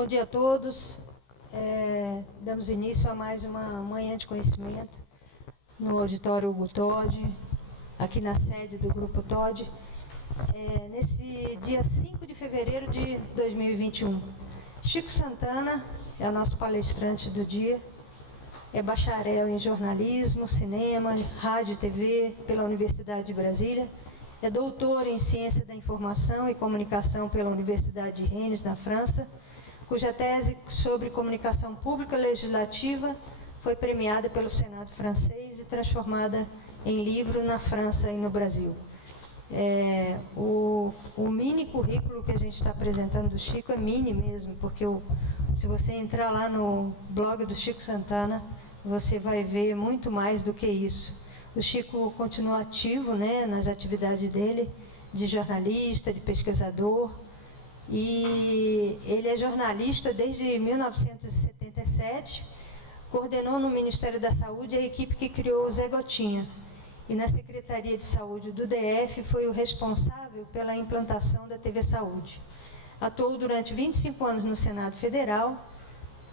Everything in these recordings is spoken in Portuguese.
Bom dia a todos. Damos início a mais uma manhã de conhecimento no auditório Hugo Todd, aqui na sede do Grupo Todd, nesse dia 5 de fevereiro de 2021. Chico Santana é o nosso palestrante do dia, é bacharel em jornalismo, cinema, rádio e TV pela Universidade de Brasília, é doutor em ciência da informação e comunicação pela Universidade de Rennes, na França, cuja tese sobre comunicação pública legislativa foi premiada pelo Senado francês e transformada em livro na França e no Brasil. O mini currículo que a gente está apresentando do Chico é mini mesmo, porque se você entrar lá no blog do Chico Santana, você vai ver muito mais do que isso. O Chico continua ativo, né, nas atividades dele, de jornalista, de pesquisador, e ele é jornalista desde 1977, coordenou no Ministério da Saúde a equipe que criou o Zé Gotinha, e na Secretaria de Saúde do DF foi o responsável pela implantação da TV Saúde. Atuou durante 25 anos no Senado Federal,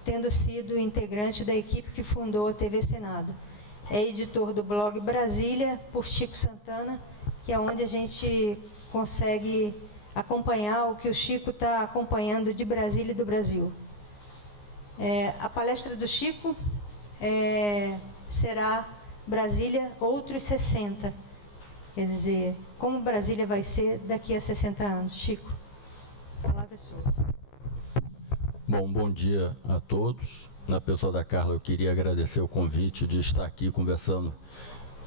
tendo sido integrante da equipe que fundou a TV Senado. É editor do blog Brasília, por Chico Santana, que é onde a gente consegue acompanhar o que o Chico está acompanhando de Brasília e do Brasil. A palestra do Chico será Brasília Outros 60. Quer dizer, como Brasília vai ser daqui a 60 anos. Chico, a palavra é sua. Bom dia a todos. Na pessoa da Carla, eu queria agradecer o convite de estar aqui conversando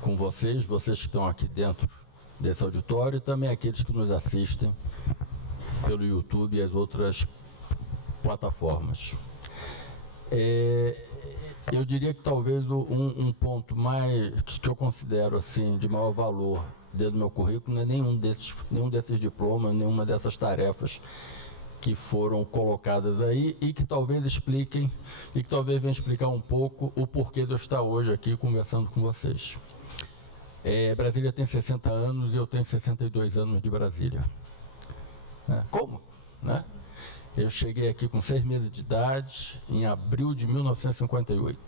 com vocês que estão aqui dentro desse auditório e também aqueles que nos assistem pelo YouTube e as outras plataformas. Eu diria que talvez um ponto mais que eu considero assim de maior valor dentro do meu currículo não é nenhum desses diplomas, nenhuma dessas tarefas que foram colocadas aí e que talvez expliquem, e que talvez venham explicar um pouco o porquê de eu estar hoje aqui conversando com vocês. Brasília tem 60 anos e eu tenho 62 anos de Brasília. Como? Né? Eu cheguei aqui com 6 meses de idade, em abril de 1958.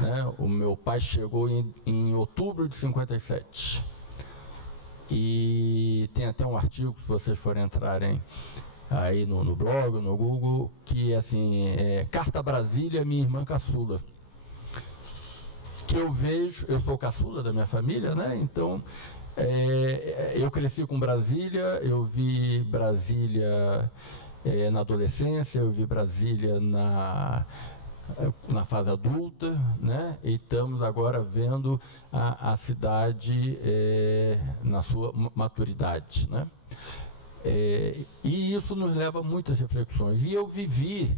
Né? O meu pai chegou em outubro de 57. E tem até um artigo, se vocês forem entrarem aí no blog, no Google, que assim, Carta Brasília, minha irmã caçula. Que eu vejo, eu sou caçula da minha família, né? Então, eu cresci com Brasília, eu vi Brasília na adolescência, eu vi Brasília na fase adulta, né? E estamos agora vendo a cidade na sua maturidade, né? E isso nos leva a muitas reflexões. E eu vivi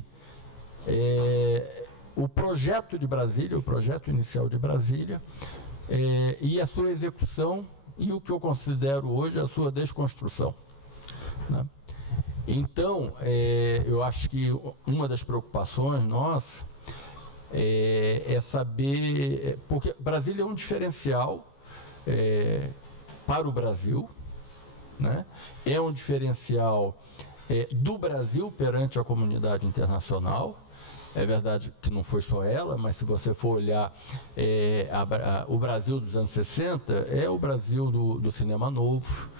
o projeto de Brasília, o projeto inicial de Brasília, e a sua execução e o que eu considero hoje a sua desconstrução, né? Então, eu acho que uma das preocupações nossas é saber, porque Brasília é um diferencial para o Brasil, né? É um diferencial do Brasil perante a comunidade internacional. É verdade que não foi só ela, mas se você for olhar o Brasil dos anos 60, é o Brasil do cinema novo,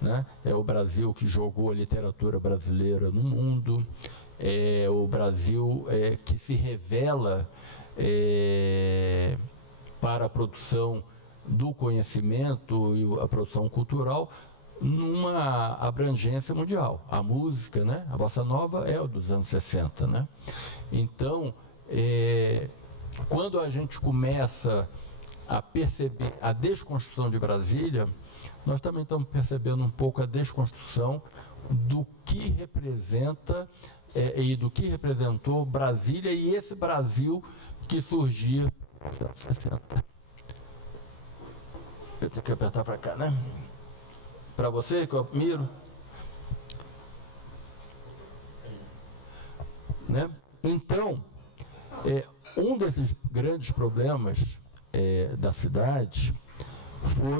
né? É o Brasil que jogou a literatura brasileira no mundo, é o Brasil que se revela para a produção do conhecimento e a produção cultural numa abrangência mundial. A música, né? A bossa nova é o dos anos 60, né? Então, quando a gente começa a perceber a desconstrução de Brasília, nós também estamos percebendo um pouco a desconstrução do que representa e do que representou Brasília e esse Brasil que surgia nos anos 60. Eu tenho que apertar para cá, né? Para você, que eu miro. Né? Então, um desses grandes problemas da cidade foi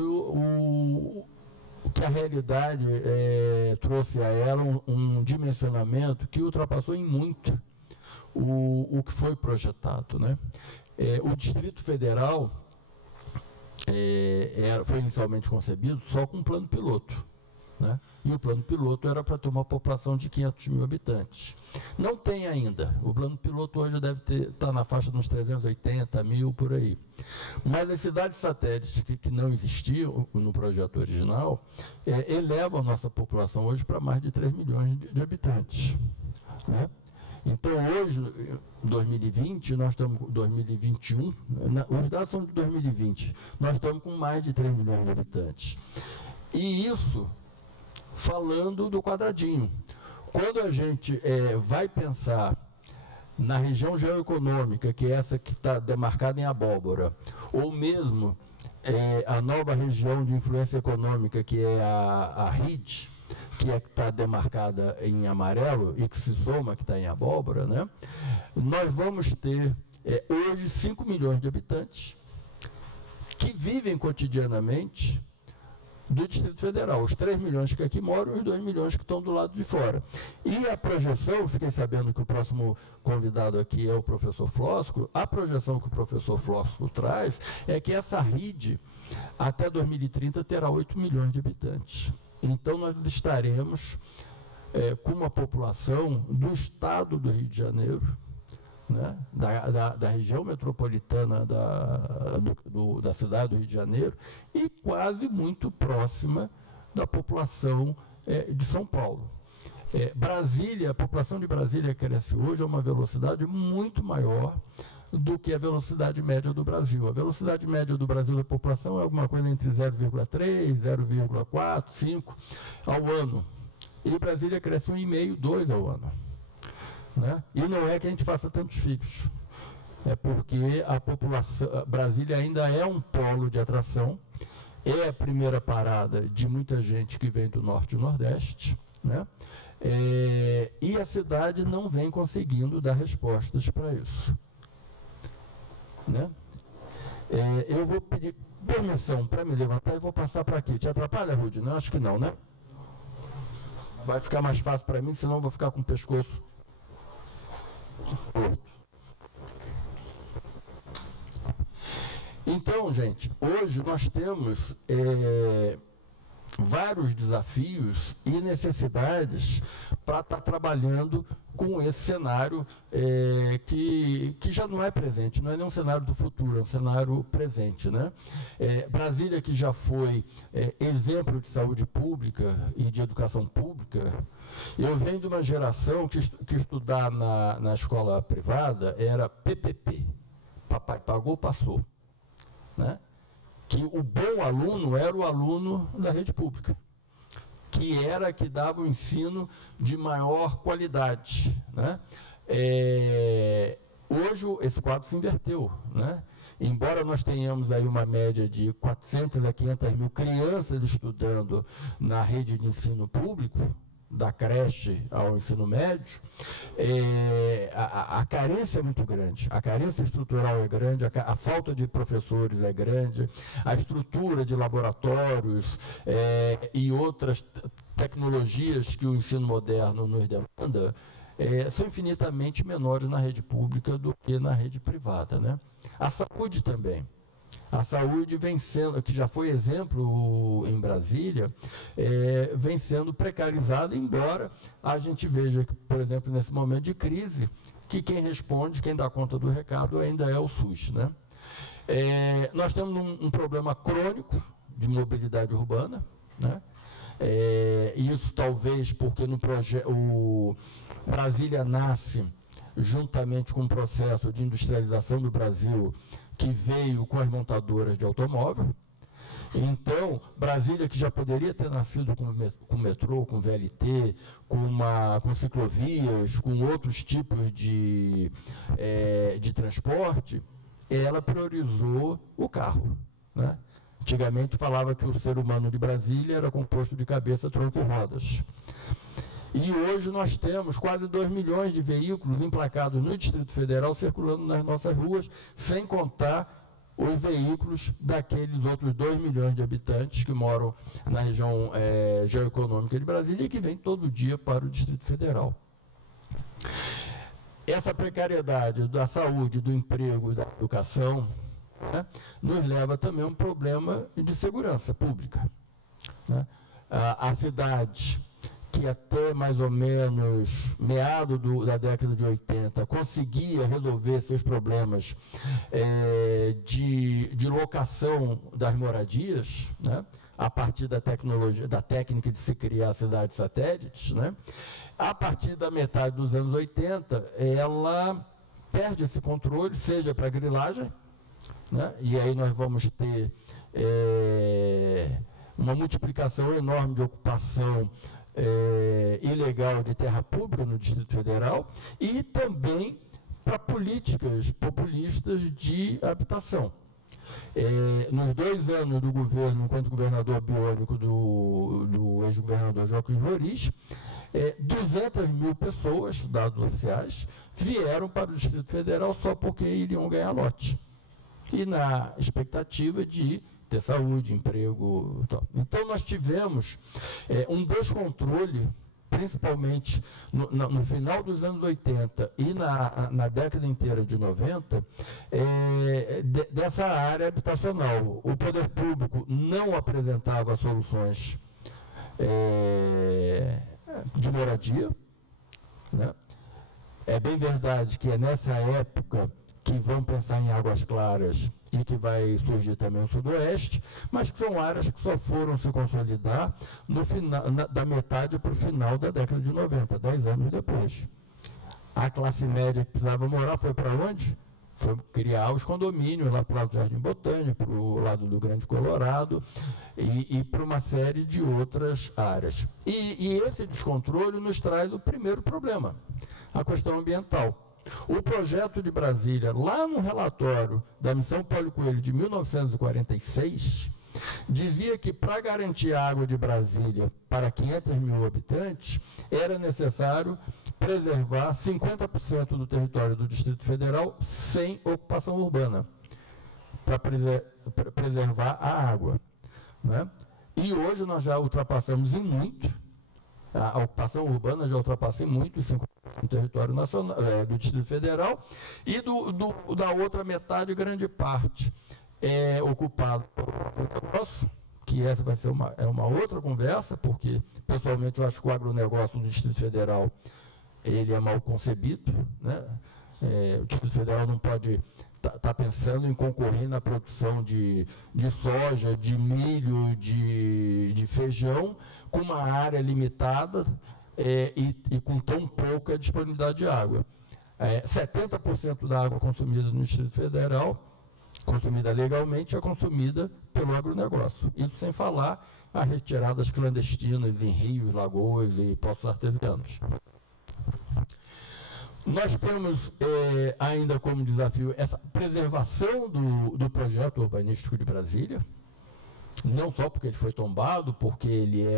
que a realidade trouxe a ela um dimensionamento que ultrapassou em muito o que foi projetado, né? O Distrito Federal foi inicialmente concebido só com um plano piloto, né? E o plano piloto era para ter uma população de 500 mil habitantes. Não tem ainda. O plano piloto hoje deve estar na faixa de uns 380 mil, por aí. Mas as cidades satélites que não existiam no projeto original, elevam a nossa população hoje para mais de 3 milhões de habitantes, né? Então, hoje, em 2020, nós estamos com 2021, os dados são de 2020, nós estamos com mais de 3 milhões de habitantes. E isso falando do quadradinho. Quando a gente vai pensar na região geoeconômica, que é essa que está demarcada em abóbora, ou mesmo a nova região de influência econômica, que é a RID, que está demarcada em amarelo e que se soma, que está em abóbora, né? Nós vamos ter hoje 5 milhões de habitantes que vivem cotidianamente do Distrito Federal, os 3 milhões que aqui moram e os 2 milhões que estão do lado de fora. E a projeção, fiquei sabendo que o próximo convidado aqui é o professor Flósculo, a projeção que o professor Flósculo traz é que essa rede, até 2030, terá 8 milhões de habitantes. Então, nós estaremos com uma população do estado do Rio de Janeiro, né, da região metropolitana da cidade do Rio de Janeiro e quase muito próxima da população de São Paulo. Brasília, a população de Brasília cresce hoje a uma velocidade muito maior do que a velocidade média do Brasil. A velocidade média do Brasil da população é alguma coisa entre 0,3, 0,4, 5 ao ano. E Brasília cresce 1,5, 2 ao ano, né? E não é que a gente faça tantos filhos, é porque a população, Brasília ainda é um polo de atração, é a primeira parada de muita gente que vem do norte e nordeste, né? E a cidade não vem conseguindo dar respostas para isso, né? Eu vou pedir permissão para me levantar e vou passar para aqui. Te atrapalha, Rudy? Não, acho que não, né? Vai ficar mais fácil para mim, senão eu vou ficar com o pescoço torto. Então, gente, hoje nós temos vários desafios e necessidades para estar trabalhando com esse cenário que já não é presente, não é nem um cenário do futuro, é um cenário presente, né? Brasília, que já foi exemplo de saúde pública e de educação pública, eu venho de uma geração que estudar na escola privada era PPP, papai pagou, passou, né? Que o bom aluno era o aluno da rede pública, que era que dava o ensino de maior qualidade, né? Hoje esse quadro se inverteu, né? Embora nós tenhamos aí uma média de 400 a 500 mil crianças estudando na rede de ensino público, da creche ao ensino médio, a carência é muito grande, a carência estrutural é grande, a falta de professores é grande, a estrutura de laboratórios e outras tecnologias que o ensino moderno nos demanda são infinitamente menores na rede pública do que na rede privada, né? A saúde também. A saúde vem sendo, que já foi exemplo em Brasília, vem sendo precarizada, embora a gente veja que, por exemplo, nesse momento de crise, que quem responde, quem dá conta do recado ainda é o SUS, né? Nós temos um problema crônico de mobilidade urbana, né? Isso talvez porque o Brasília nasce juntamente com o processo de industrialização do Brasil, que veio com as montadoras de automóvel. Então, Brasília, que já poderia ter nascido com metrô, com VLT, com ciclovias, com outros tipos de transporte, ela priorizou o carro, né? Antigamente falava que o ser humano de Brasília era composto de cabeça, tronco e rodas. E hoje nós temos quase 2 milhões de veículos emplacados no Distrito Federal circulando nas nossas ruas, sem contar os veículos daqueles outros 2 milhões de habitantes que moram na região geoeconômica de Brasília e que vêm todo dia para o Distrito Federal. Essa precariedade da saúde, do emprego e da educação, né, nos leva também a um problema de segurança pública. Né? A cidade, que até mais ou menos meado da década de 80 conseguia resolver seus problemas de locação das moradias, né, a partir da tecnologia, da técnica de se criar cidades satélites, né, a partir da metade dos anos 80, ela perde esse controle, seja para grilagem, né, e aí nós vamos ter uma multiplicação enorme de ocupação ilegal de terra pública no Distrito Federal e também para políticas populistas de habitação. Nos 2 anos do governo, enquanto governador biônico do ex-governador Joaquim Roriz, 200 mil pessoas, dados oficiais, vieram para o Distrito Federal só porque iriam ganhar lote. E na expectativa de ter saúde, emprego e tal. Então, nós tivemos um descontrole, principalmente no final dos anos 80 e na década inteira de 90, dessa área habitacional. O poder público não apresentava soluções de moradia. Né? É bem verdade que é nessa época que vão pensar em Águas Claras e que vai surgir também o Sudoeste, mas que são áreas que só foram se consolidar no final, da metade para o final da década de 90, 10 anos depois. A classe média que precisava morar foi para onde? Foi criar os condomínios lá para o lado do Jardim Botânico, para o lado do Grande Colorado e para uma série de outras áreas. E esse descontrole nos traz o primeiro problema, a questão ambiental. O projeto de Brasília, lá no relatório da Missão Paulo Coelho de 1946, dizia que para garantir a água de Brasília para 500 mil habitantes, era necessário preservar 50% do território do Distrito Federal sem ocupação urbana, para preservar a água. Né? E hoje nós já ultrapassamos em muito, a ocupação urbana já ultrapassa em muito, 50% do território nacional, do Distrito Federal, e da outra metade, grande parte, é ocupado por agronegócio, que essa vai ser uma outra conversa, porque, pessoalmente, eu acho que o agronegócio do Distrito Federal ele é mal concebido. Né? O Distrito Federal não pode estar pensando em concorrer na produção de soja, de milho, de feijão, com uma área limitada e com tão pouca disponibilidade de água. 70% da água consumida no Distrito Federal, consumida legalmente, é consumida pelo agronegócio. Isso sem falar a retiradas clandestinas em rios, lagoas e poços artesianos. Nós temos ainda como desafio essa preservação do projeto urbanístico de Brasília, não só porque ele foi tombado, porque ele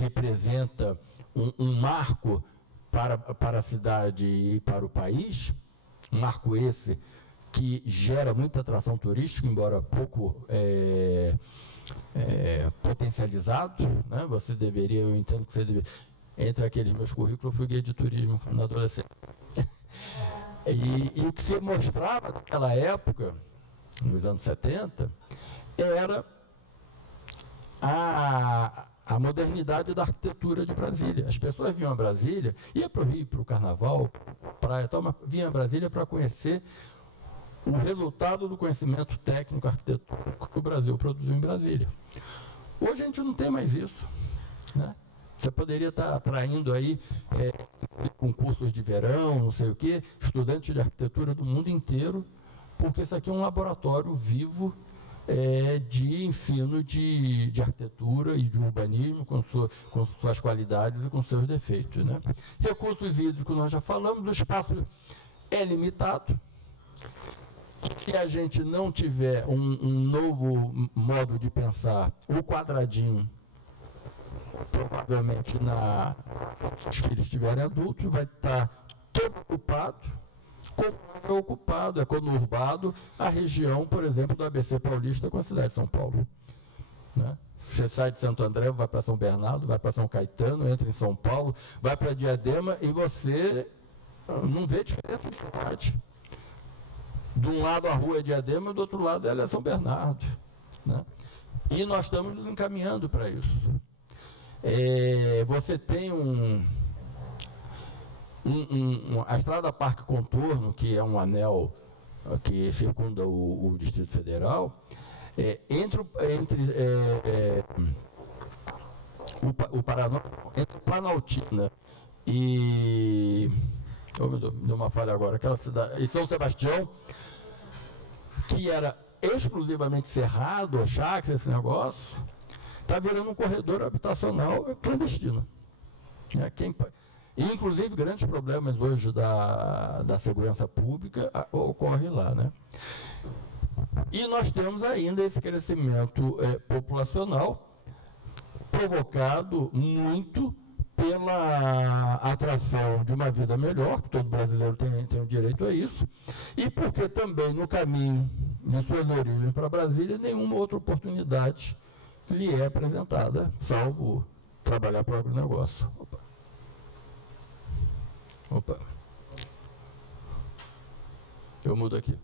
representa um marco para a cidade e para o país, um marco esse que gera muita atração turística, embora pouco potencializado. Né? Eu entendo que você deveria... Entre aqueles meus currículos, eu fui guia de turismo na adolescência. E o que se mostrava naquela época, nos anos 70, era a modernidade da arquitetura de Brasília. As pessoas vinham a Brasília, iam para o Rio, para o Carnaval, praia e tal, mas vinham a Brasília para conhecer o resultado do conhecimento técnico arquitetônico que o Brasil produziu em Brasília. Hoje a gente não tem mais isso. Né? Você poderia estar atraindo aí concursos de verão, não sei o quê, estudantes de arquitetura do mundo inteiro, porque isso aqui é um laboratório vivo de ensino de arquitetura e de urbanismo, com suas qualidades e com seus defeitos. Né? Recursos hídricos, nós já falamos, o espaço é limitado. Se a gente não tiver um novo modo de pensar, o quadradinho, provavelmente, os filhos estiverem adultos, vai estar todo ocupado, é ocupado, é conurbado a região, por exemplo, do ABC Paulista com a cidade de São Paulo. Né? Você sai de Santo André, vai para São Bernardo, vai para São Caetano, entra em São Paulo, vai para Diadema e você não vê diferença em cidade. De um lado a rua é Diadema, do outro lado ela é São Bernardo. Né? E nós estamos nos encaminhando para isso. Você tem a Estrada Parque Contorno, que é um anel que circunda o Distrito Federal, entre Planaltina e... deu uma falha agora, aquela cidade, e São Sebastião, que era exclusivamente cerrado, ou chácara, esse negócio, está virando um corredor habitacional clandestino. Inclusive, grandes problemas hoje da segurança pública ocorrem lá. Né? E nós temos ainda esse crescimento populacional provocado muito pela atração de uma vida melhor, que todo brasileiro tem o direito a isso, e porque também no caminho de suas origens para Brasília, nenhuma outra oportunidade lhe é apresentada, salvo trabalhar para o agronegócio. Opa. Eu mudo aqui.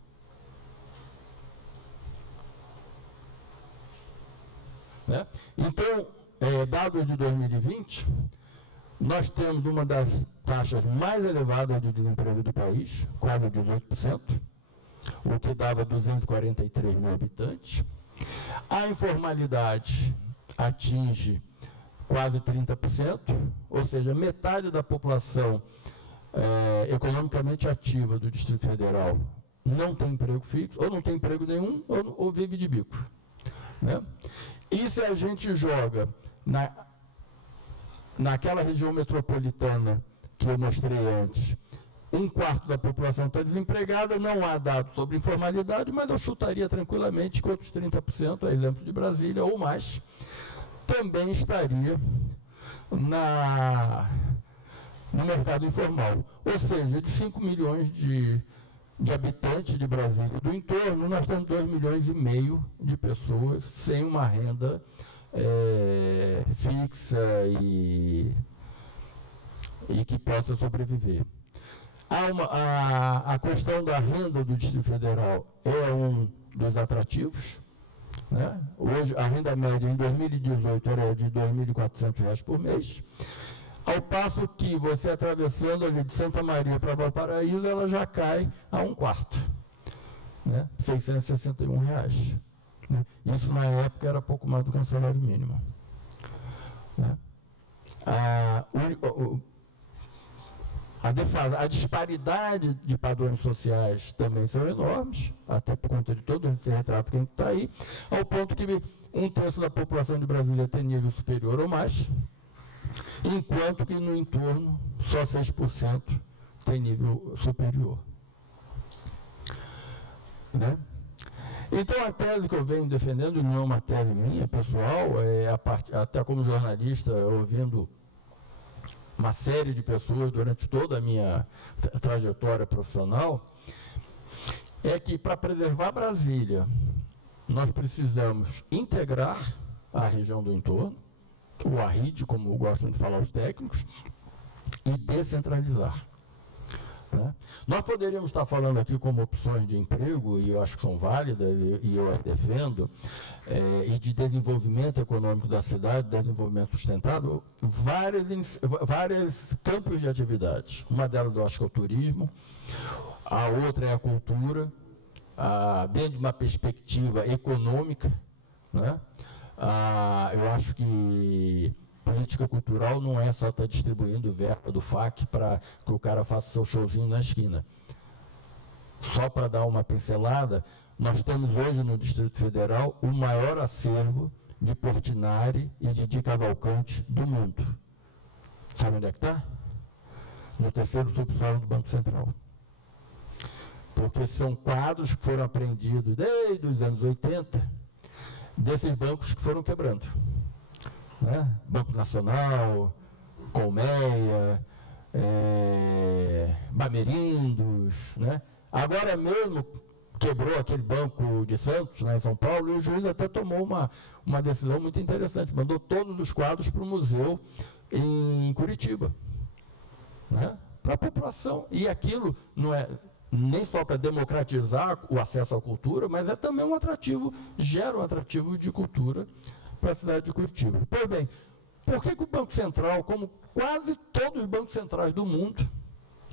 Né? Então, dados de 2020, nós temos uma das taxas mais elevadas de desemprego do país, quase 18%, o que dava 243 mil habitantes. A informalidade atinge quase 30%, ou seja, metade da população economicamente ativa do Distrito Federal não tem emprego fixo, ou não tem emprego nenhum, ou vive de bico. Né? E se a gente joga naquela região metropolitana que eu mostrei antes, 1/4 da população está desempregada, não há dados sobre informalidade, mas eu chutaria tranquilamente que outros 30%, a exemplo de Brasília, ou mais, também estaria no mercado informal. Ou seja, de 5 milhões de habitantes de Brasília e do entorno, nós temos 2,5 milhões de pessoas sem uma renda fixa e que possa sobreviver. A questão da renda do Distrito Federal é um dos atrativos. Né? Hoje, a renda média em 2018 era de R$ 2.400 por mês, ao passo que você atravessando ali de Santa Maria para Valparaíso, ela já cai a 1/4, né? R$ 661. Né? Isso na época era pouco mais do que um salário mínimo. Né? A disparidade de padrões sociais também são enormes, até por conta de todo esse retrato que a gente está aí, ao ponto que 1/3 da população de Brasília tem nível superior ou mais, enquanto que no entorno só 6% tem nível superior. Né? Então, a tese que eu venho defendendo não é uma tese minha, pessoal, até como jornalista, ouvindo uma série de pessoas durante toda a minha trajetória profissional, é que para preservar Brasília, nós precisamos integrar a região do entorno, o ARID, como gostam de falar os técnicos, e descentralizar. Né? Nós poderíamos estar falando aqui como opções de emprego, e eu acho que são válidas, e eu as defendo, e de desenvolvimento econômico da cidade, desenvolvimento sustentável, vários campos de atividades. Uma delas eu acho que é o turismo, a outra é a cultura, dentro de uma perspectiva econômica. Né? Eu acho que política cultural não é só estar distribuindo verba do FAC para que o cara faça o seu showzinho na esquina. Só para dar uma pincelada, nós temos hoje no Distrito Federal o maior acervo de Portinari e de Cavalcante do mundo. Sabe onde é que está? No 3º subsolo do Banco Central. Porque são quadros que foram apreendidos desde os anos 80, desses bancos que foram quebrando. Né? Banco Nacional, Colmeia, Bamerindos, né? Agora mesmo quebrou aquele banco de Santos, né, em São Paulo, e o juiz até tomou uma decisão muito interessante, mandou todos os quadros para o museu em Curitiba, né, para a população. E aquilo não é nem só para democratizar o acesso à cultura, mas é também um atrativo, gera um atrativo de cultura para a cidade de Curitiba. Pois bem, por que o Banco Central, como quase todos os bancos centrais do mundo,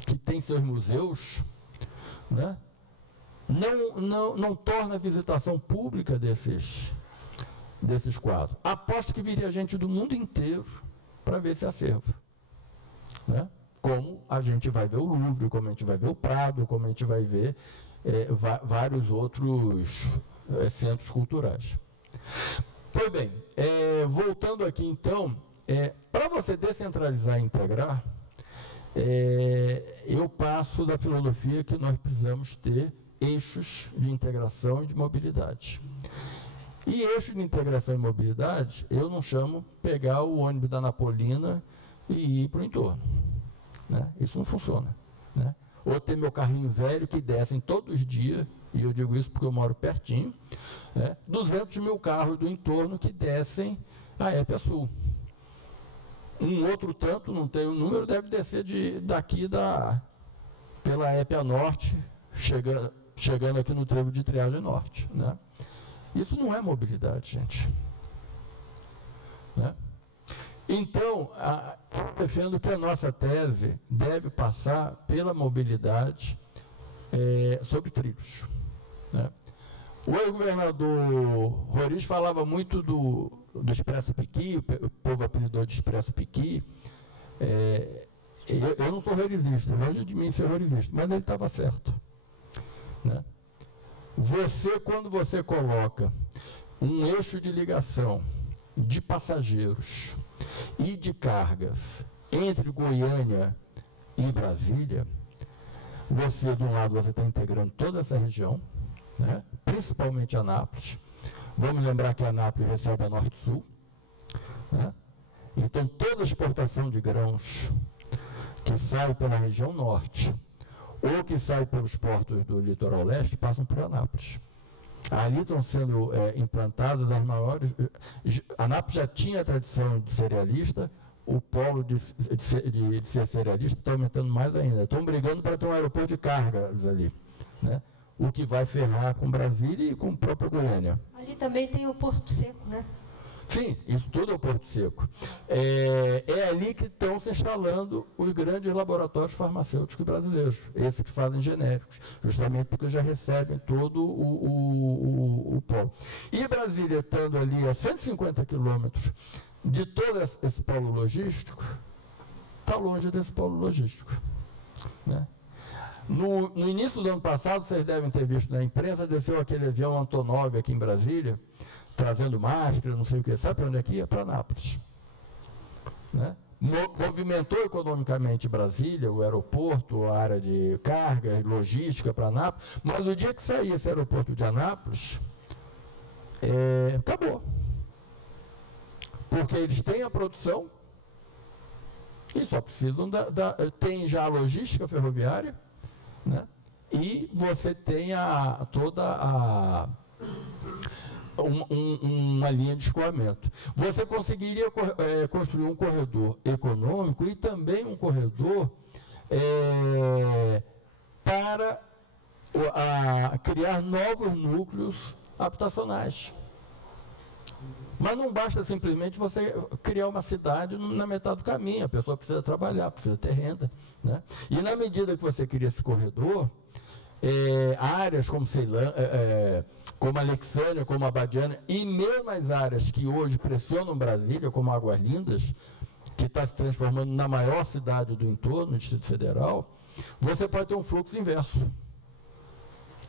que tem seus museus, né, não torna a visitação pública desses quadros? Aposto que viria gente do mundo inteiro para ver esse acervo, né? Como a gente vai ver o Louvre, como a gente vai ver o Prado, como a gente vai ver vários outros centros culturais. Pois bem, voltando aqui então, para você descentralizar e integrar, eu passo da filosofia que nós precisamos ter eixos de integração e de mobilidade. E eixo de integração e mobilidade, eu não chamo pegar o ônibus da Napolina e ir para o entorno, né? Isso não funciona, né? Ou ter meu carrinho velho que descem todos os dias, e eu digo isso porque eu moro pertinho, né? 200 mil carros do entorno que descem a Épia Sul. Um outro tanto, não tem o número, deve descer daqui pela Épia Norte, chegando aqui no trevo de Triagem Norte, né? Isso não é mobilidade, gente, né? Então, eu defendo que a nossa tese deve passar pela mobilidade sobre trilhos, né? O ex-governador Roriz falava muito do Expresso Piqui, o povo apelidou de Expresso Piqui. Eu não sou rorizista, longe de mim ser rorizista, mas ele estava certo, né? Quando você coloca um eixo de ligação de passageiros e de cargas entre Goiânia e Brasília, de um lado, você está integrando toda essa região, né, principalmente Anápolis. Vamos lembrar que Anápolis recebe a Norte-Sul, né? Então, toda a exportação de grãos que sai pela região norte ou que sai pelos portos do litoral leste passam por Anápolis. Ali estão sendo implantadas as maiores... Anápolis já tinha a tradição de cerealista, o polo de ser cerealista está aumentando mais ainda. Estão brigando para ter um aeroporto de cargas ali, né? O que vai ferrar com Brasília e com o próprio Goiânia. Ali também tem o Porto Seco, né? Sim, isso tudo é o Porto Seco. É ali que estão se instalando os grandes laboratórios farmacêuticos brasileiros, esses que fazem genéricos, justamente porque já recebem todo o polo. E Brasília, estando ali a 150 quilômetros de todo esse polo logístico, está longe desse polo logístico, né? No início do ano passado, vocês devem ter visto na imprensa, desceu aquele avião Antonov aqui em Brasília, trazendo máscara, não sei o que. Sabe para onde é que ia? Para Anápolis, né? Movimentou economicamente Brasília, o aeroporto, a área de carga, logística para Anápolis, mas no dia que sair esse aeroporto de Anápolis, acabou. Porque eles têm a produção e só precisam tem já a logística ferroviária, né? E você tem uma linha de escoamento. Você conseguiria construir um corredor econômico e também um corredor para criar novos núcleos habitacionais. Mas não basta simplesmente você criar uma cidade na metade do caminho, a pessoa precisa trabalhar, precisa ter renda, né? E na medida que você cria esse corredor, áreas como Ceilândia, como Alexânia, como Abadiânia, e mesmo as áreas que hoje pressionam Brasília, como Águas Lindas, que está se transformando na maior cidade do entorno, no Distrito Federal, você pode ter um fluxo inverso.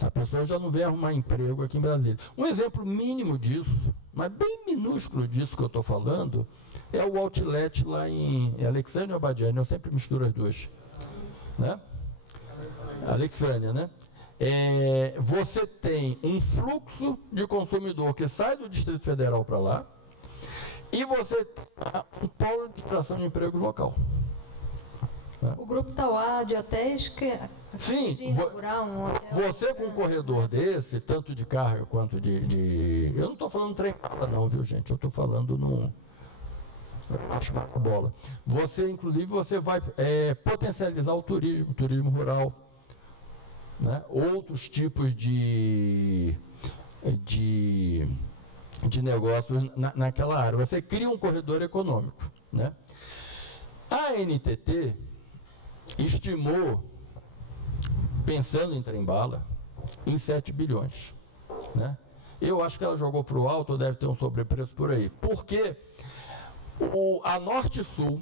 A pessoa já não vem arrumar emprego aqui em Brasília. Um exemplo mínimo disso, mas bem minúsculo disso que eu estou falando, é o outlet lá em Alexânia ou Abadiânia, eu sempre misturo as duas, né? Alexânia, né? Você tem um fluxo de consumidor que sai do Distrito Federal para lá e você tem um polo de geração de emprego local. Né? O Grupo Tauá de hotéis Sim, de inaugurar um hotel. Você com um corredor desse, tanto de carga quanto de... Eu não estou falando trem-bala não, viu, gente? Eu estou falando num... Acho uma bola. Inclusive, você vai potencializar o turismo rural, né? Outros tipos de negócios naquela área. Você cria um corredor econômico, né? A NTT estimou, pensando em trem-bala, em 7 bilhões. Né? Eu acho que ela jogou para o alto, deve ter um sobrepreço por aí. Porque a Norte-Sul,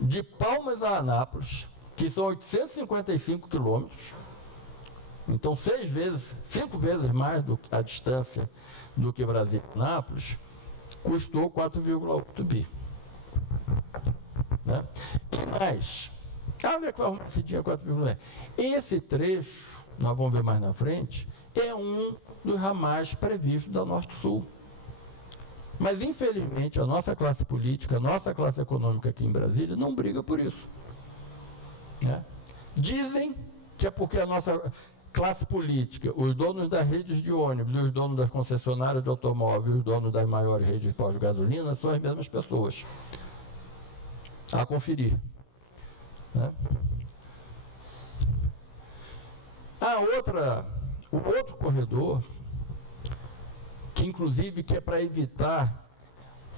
de Palmas a Anápolis, que são 855 quilômetros, então 5 vezes mais a distância do que Brasília e Anápolis, custou 4,8 bi. Né? E mais, onde é que vai arrumar esse dia 4,8? Esse trecho, nós vamos ver mais na frente, é um dos ramais previstos da Norte-Sul. Mas, infelizmente, a nossa classe política, a nossa classe econômica aqui em Brasília não briga por isso. Né? Dizem que é porque a nossa classe política, os donos das redes de ônibus, os donos das concessionárias de automóveis, os donos das maiores redes de pós-gasolina, são as mesmas pessoas. A conferir. Né? O outro corredor, que inclusive que é para evitar,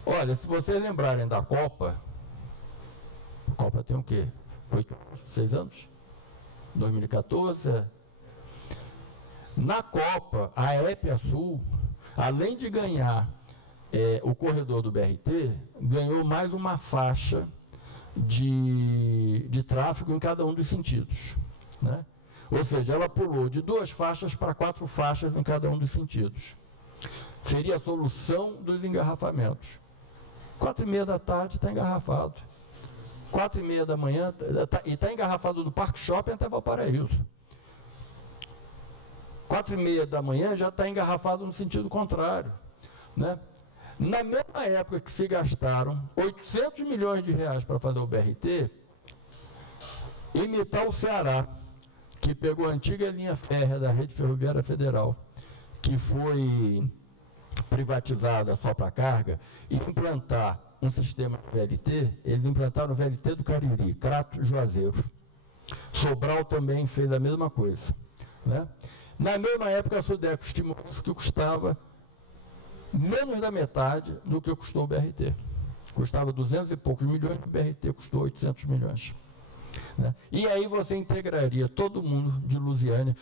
olha, se vocês lembrarem da Copa, a Copa tem o quê? 6 anos? 2014? Na Copa, a EPASul, além de ganhar o corredor do BRT, ganhou mais uma faixa de tráfego em cada um dos sentidos. Né? Ou seja, ela pulou de 2 faixas para 4 faixas em cada um dos sentidos. Seria a solução dos engarrafamentos. 4h30 da tarde está engarrafado. 4h30 da manhã, e está engarrafado do Parque Shopping até Valparaíso. 4h30 da manhã já está engarrafado no sentido contrário. Né? Na mesma época que se gastaram 800 milhões de reais para fazer o BRT, imitar o Ceará, que pegou a antiga linha férrea da Rede Ferroviária Federal, que foi privatizada só para carga, e implantar um sistema de VLT, eles implantaram o VLT do Cariri, Crato Juazeiro. Sobral também fez a mesma coisa. Né? Na mesma época, a Sudeco estimou que custava menos da metade do que custou o BRT. Custava 200 e poucos milhões, o BRT custou 800 milhões. Né? E aí você integraria todo mundo de Lusiânia,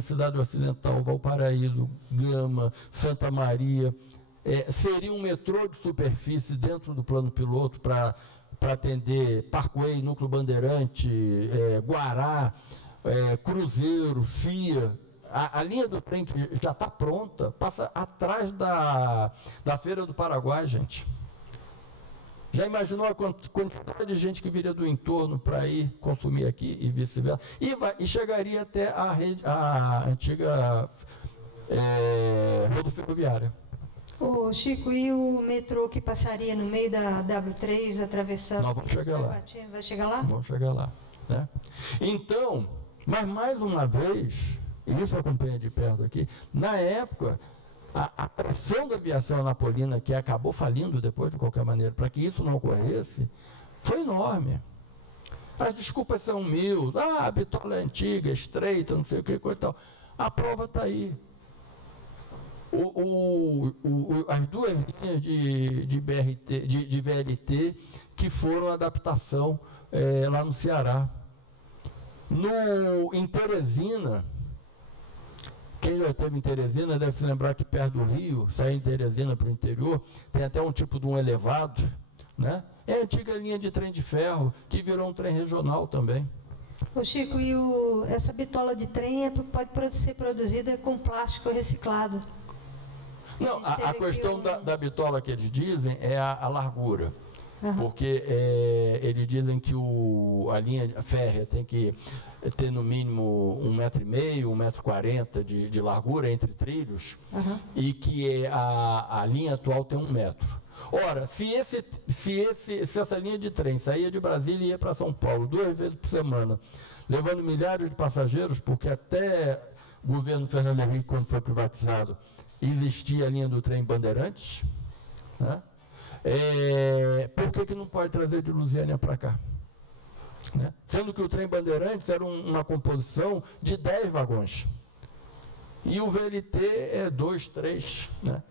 Cidade Ocidental, Valparaíso, Gama, Santa Maria. Seria um metrô de superfície dentro do plano piloto para atender Parkway, Núcleo Bandeirante, Guará, Cruzeiro, CIA. A linha do trem que já está pronta, passa atrás da Feira do Paraguai, gente. Já imaginou a quantidade de gente que viria do entorno para ir consumir aqui e vice-versa? E chegaria até a antiga rodoviária. Ô, Chico, e o metrô que passaria no meio da W3, atravessando... Nós vamos chegar lá. Vai chegar lá? Vamos chegar lá. Né? Então, mas mais uma vez, e isso acompanha de perto aqui, na época, a pressão da aviação napolina, que acabou falindo depois, de qualquer maneira, para que isso não ocorresse, foi enorme. As desculpas são mil, a bitola é antiga, estreita, não sei o que, coisa e tal. A prova está aí. As 2 linhas de VLT que foram adaptação lá no Ceará. Em Teresina, quem já esteve em Teresina deve se lembrar que perto do Rio, sair em Teresina para o interior, tem até um tipo de um elevado, né? É a antiga linha de trem de ferro, que virou um trem regional também. Ô Chico, e essa bitola de trem pode ser produzida com plástico reciclado? Não, a questão da bitola que eles dizem é a largura. Uhum. Porque eles dizem que a linha férrea tem que ter no mínimo 1,5 m, 1,40 m de largura entre trilhos, uhum, e que a linha atual tem 1 metro. Ora, se essa linha de trem saía de Brasília e ia para São Paulo 2 vezes por semana, levando milhares de passageiros, porque até o governo Fernando Henrique, quando foi privatizado, existia a linha do trem Bandeirantes, né? Por que não pode trazer de Lusiânia para cá? Né? Sendo que o trem Bandeirantes era uma composição de 10 vagões. E o VLT é 2, 3, né?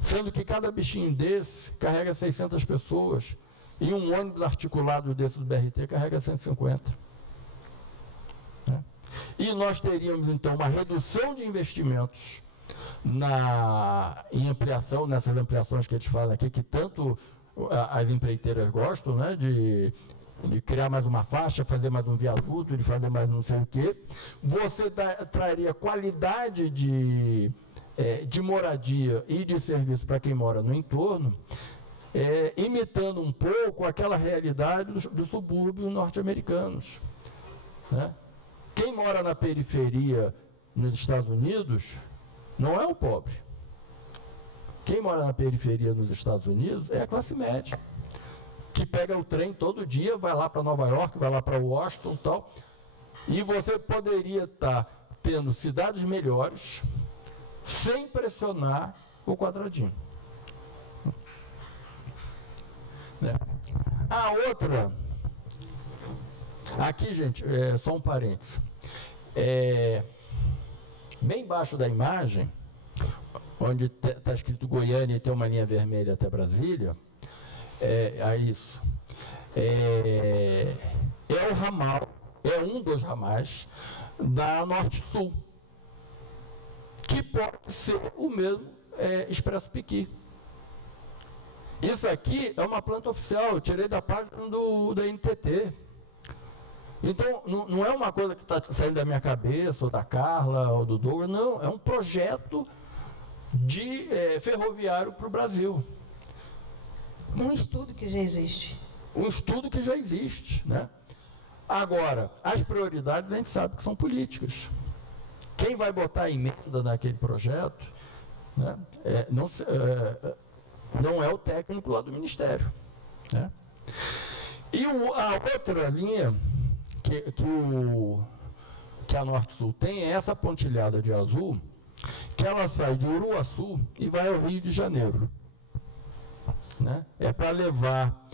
Sendo que cada bichinho desse carrega 600 pessoas e um ônibus articulado desse do BRT carrega 150. Né? E nós teríamos, então, uma redução de investimentos em ampliação, nessas ampliações que eles falam aqui, que tanto as empreiteiras gostam, né, de criar mais uma faixa, fazer mais um viaduto, de fazer mais não sei o quê. Você traria qualidade de moradia e de serviço para quem mora no entorno, imitando um pouco aquela realidade dos subúrbios norte-americanos. Né? Quem mora na periferia nos Estados Unidos não é o pobre. Quem mora na periferia nos Estados Unidos é a classe média, que pega o trem todo dia, vai lá para Nova York, vai lá para Washington e tal, e você poderia estar tendo cidades melhores sem pressionar o quadradinho. Né? A outra, aqui, gente, só um parênteses, bem embaixo da imagem, onde está escrito Goiânia e tem uma linha vermelha até Brasília, isso. O ramal, um dos ramais da Norte-Sul, que pode ser o mesmo Expresso Piqui. Isso aqui é uma planta oficial, eu tirei da página da NTT. Então, não é uma coisa que está saindo da minha cabeça, ou da Carla, ou do Douglas, não, é um projeto de ferroviário para o Brasil. Um estudo que já existe. Um estudo que já existe, né? Agora, as prioridades a gente sabe que são políticas. Quem vai botar a emenda naquele projeto, né, não é o técnico lá do Ministério. Né? E a outra linha que a Norte-Sul tem é essa pontilhada de azul, que ela sai de Uruaçu e vai ao Rio de Janeiro. Né? É para levar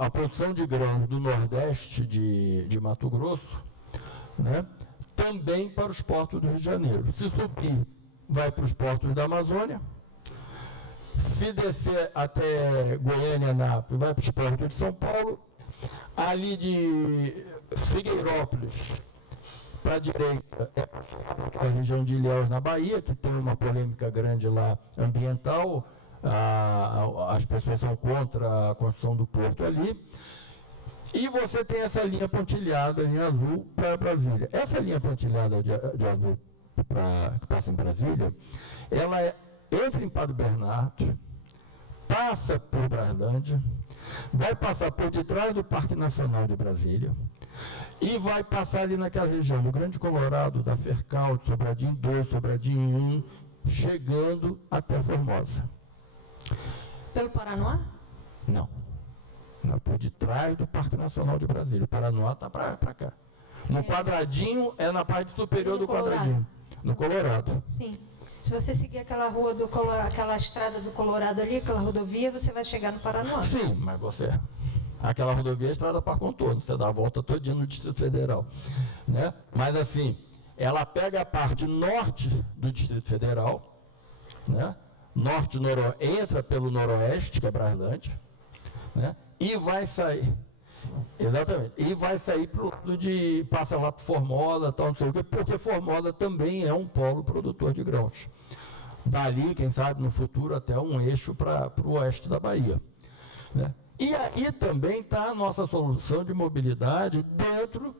a produção de grãos do Nordeste de Mato Grosso, né, também para os portos do Rio de Janeiro. Se subir, vai para os portos da Amazônia. Se descer até Goiânia, Anápolis, vai para os portos de São Paulo. Ali de Figueirópolis para a direita, a região de Ilhéus, na Bahia, que tem uma polêmica grande lá ambiental. As pessoas são contra a construção do porto ali. E você tem essa linha pontilhada em azul para Brasília. Essa linha pontilhada de azul que passa em Brasília, ela entra em Padre Bernardo, passa por Braslândia, vai passar por detrás do Parque Nacional de Brasília e vai passar ali naquela região do Grande Colorado, da Fercal, de Sobradinho 2, Sobradinho 1, chegando até Formosa. Pelo Paranoá? Não. Não, por detrás do Parque Nacional de Brasília. O Paranoá está para cá. No quadradinho, é na parte superior do quadradinho. No Colorado. Sim. Se você seguir aquela rua aquela estrada do Colorado ali, aquela rodovia, você vai chegar no Paranoá. Sim, mas aquela rodovia é a estrada para contorno, você dá a volta todinha no Distrito Federal. Né? Mas assim, ela pega a parte norte do Distrito Federal, né? Entra pelo noroeste, que é Braslândia, né? E vai sair, exatamente, e vai sair para o lado passa lá para Formosa, tal, não sei o quê, porque Formosa também é um polo produtor de grãos. Dali, quem sabe, no futuro, até um eixo para o oeste da Bahia. Né? E aí também está a nossa solução de mobilidade dentro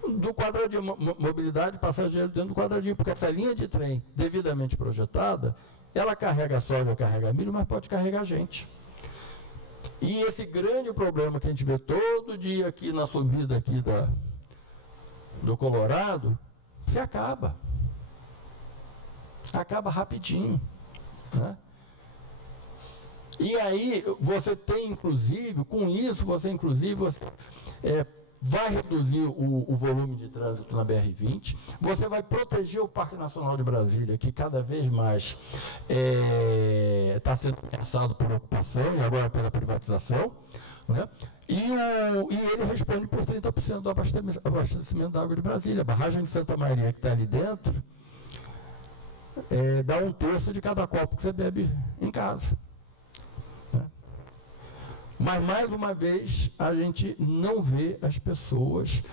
do quadradinho, mobilidade passageiro dentro do quadradinho, porque essa linha de trem devidamente projetada, ela carrega soja, carrega milho, mas pode carregar gente. E esse grande problema que a gente vê todo dia aqui na subida aqui do Colorado, se acaba. Acaba rapidinho. Né? E aí, você tem, inclusive, com isso, você vai reduzir o volume de trânsito na BR-20, você vai proteger o Parque Nacional de Brasília, que cada vez mais está sendo ameaçado por ocupação e agora pela privatização, né? E ele responde por 30% do abastecimento da água de Brasília. A barragem de Santa Maria, que está ali dentro, dá 1/3 de cada copo que você bebe em casa. Mas, mais uma vez, a gente não vê as pessoas